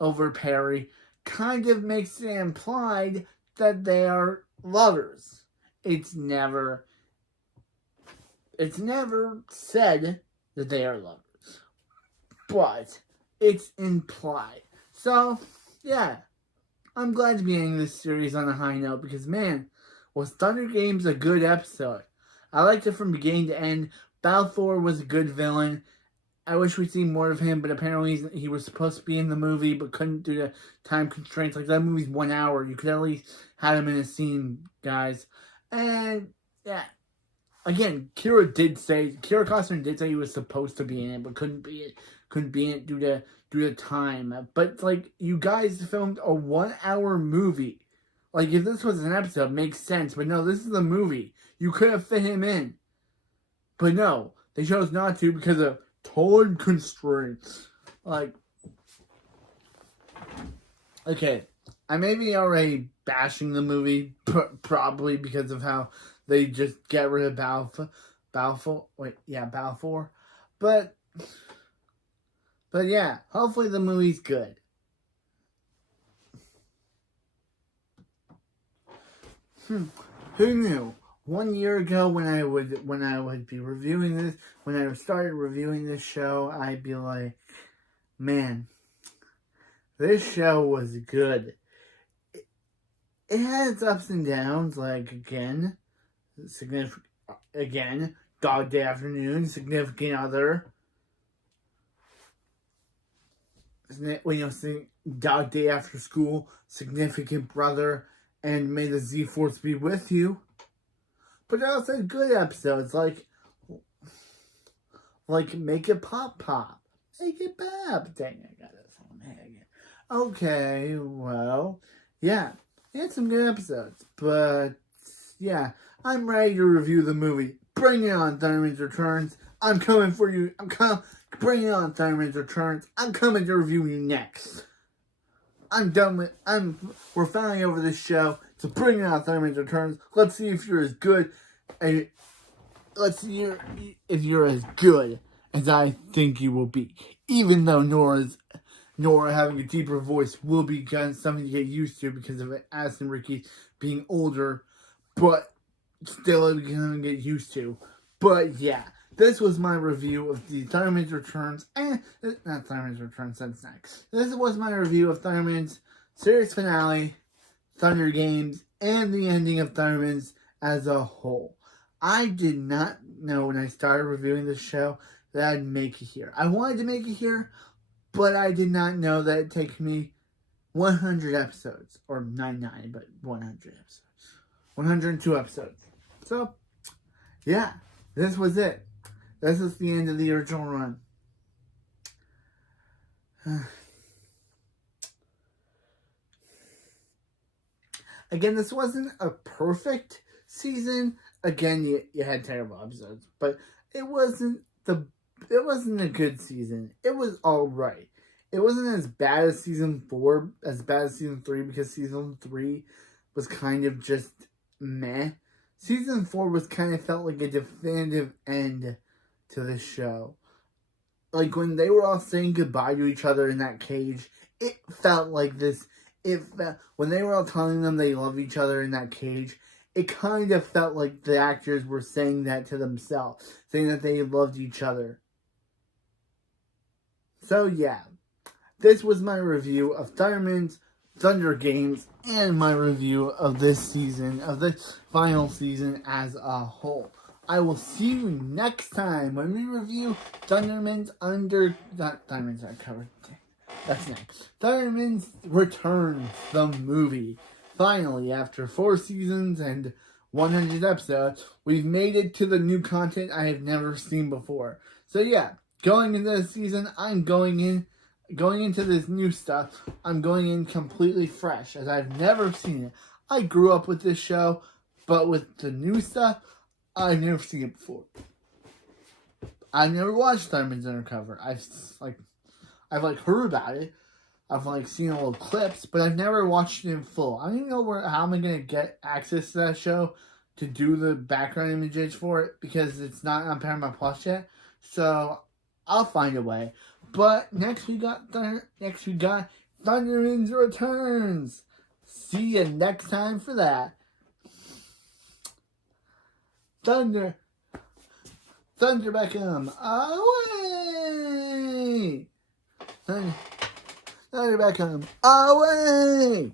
over Perry kind of makes it implied that they are lovers. It's never said that they are lovers. But it's implied. So, yeah. I'm glad to be ending this series on a high note because, man, was Thunder Games a good episode. I liked it from beginning to end. Balfour was a good villain. I wish we'd seen more of him, but apparently he was supposed to be in the movie but couldn't due to time constraints. That movie's 1 hour. You could at least have him in a scene, guys. And, yeah. again, Kira Costner did say he was supposed to be in it, but couldn't be in it due to time. But like, you guys filmed a 1 hour movie. Like, if this was an episode, it makes sense. But no, this is a movie. You could have fit him in. But no, they chose not to because of time constraints. Like, okay, I may be already bashing the movie, probably because of how they just get rid of Balfour. But yeah, hopefully the movie's good. Who knew? 1 year ago, when I would be reviewing this, when I started reviewing this show, I'd be like, man, this show was good. It had its ups and downs, like Dog Day Afternoon, Significant Other. Dog Day After School, Significant Brother, and May the Z-Force be with you. But there are also good episodes, like Make It Pop Pop. Make It Pop. Dang, I got this on my head again. Okay, well, yeah. It had some good episodes. But, yeah, I'm ready to review the movie. Bring it on, Thunderman's Returns. I'm coming for you. Bring it on, Thunderman's Returns. I'm coming to review you next. We're finally over this show, so bring it on, Thunderman's Returns. Let's see if you're as good, let's see if you're as good as I think you will be. Even though Nora having a deeper voice will be something to get used to because of Addison Ricky being older, but still gonna get used to. But yeah. This was my review of the Thunderman's Returns, not Thunderman's Returns, that's next. This was my review of Thunderman's series finale, Thunder Games, and the ending of Thunderman's as a whole. I did not know when I started reviewing this show that I'd make it here. I wanted to make it here, but I did not know that it'd take me 100 episodes, or 99, but 100 episodes. 102 episodes. So, yeah, this was it. This is the end of the original run. Again, this wasn't a perfect season. Again, you had terrible episodes, but it wasn't a good season. It was alright. It wasn't as bad as season 4, as bad as season 3, because season 3 was kind of just meh. Season 4 was kind of felt like a definitive end to this show. Like, when they were all saying goodbye to each other in that cage, it felt like this. When they were all telling them they love each other in that cage, it kind of felt like the actors were saying that to themselves, saying that they loved each other. So yeah, this was my review of Thunderman's Thunder Games and my review of this season, of the final season as a whole. I will see you next time when we review Thunderman's Undercover. That's next. Thunderman's Returns, the movie. Finally, after 4 seasons and 100 episodes, we've made it to the new content I have never seen before. So yeah, going into this season, I'm going into this new stuff. I'm going in completely fresh, as I've never seen it. I grew up with this show, but with the new stuff, I've never seen it before. I've never watched Thunderman's Undercover. I've heard about it. I've seen little clips, but I've never watched it in full. I don't even know how I'm gonna get access to that show to do the background images for it, because it's not on Paramount Plus yet. So I'll find a way. But next we got Thunderman's Returns. See you next time for that. Thunder Beckham, away! Thunder Beckham, away!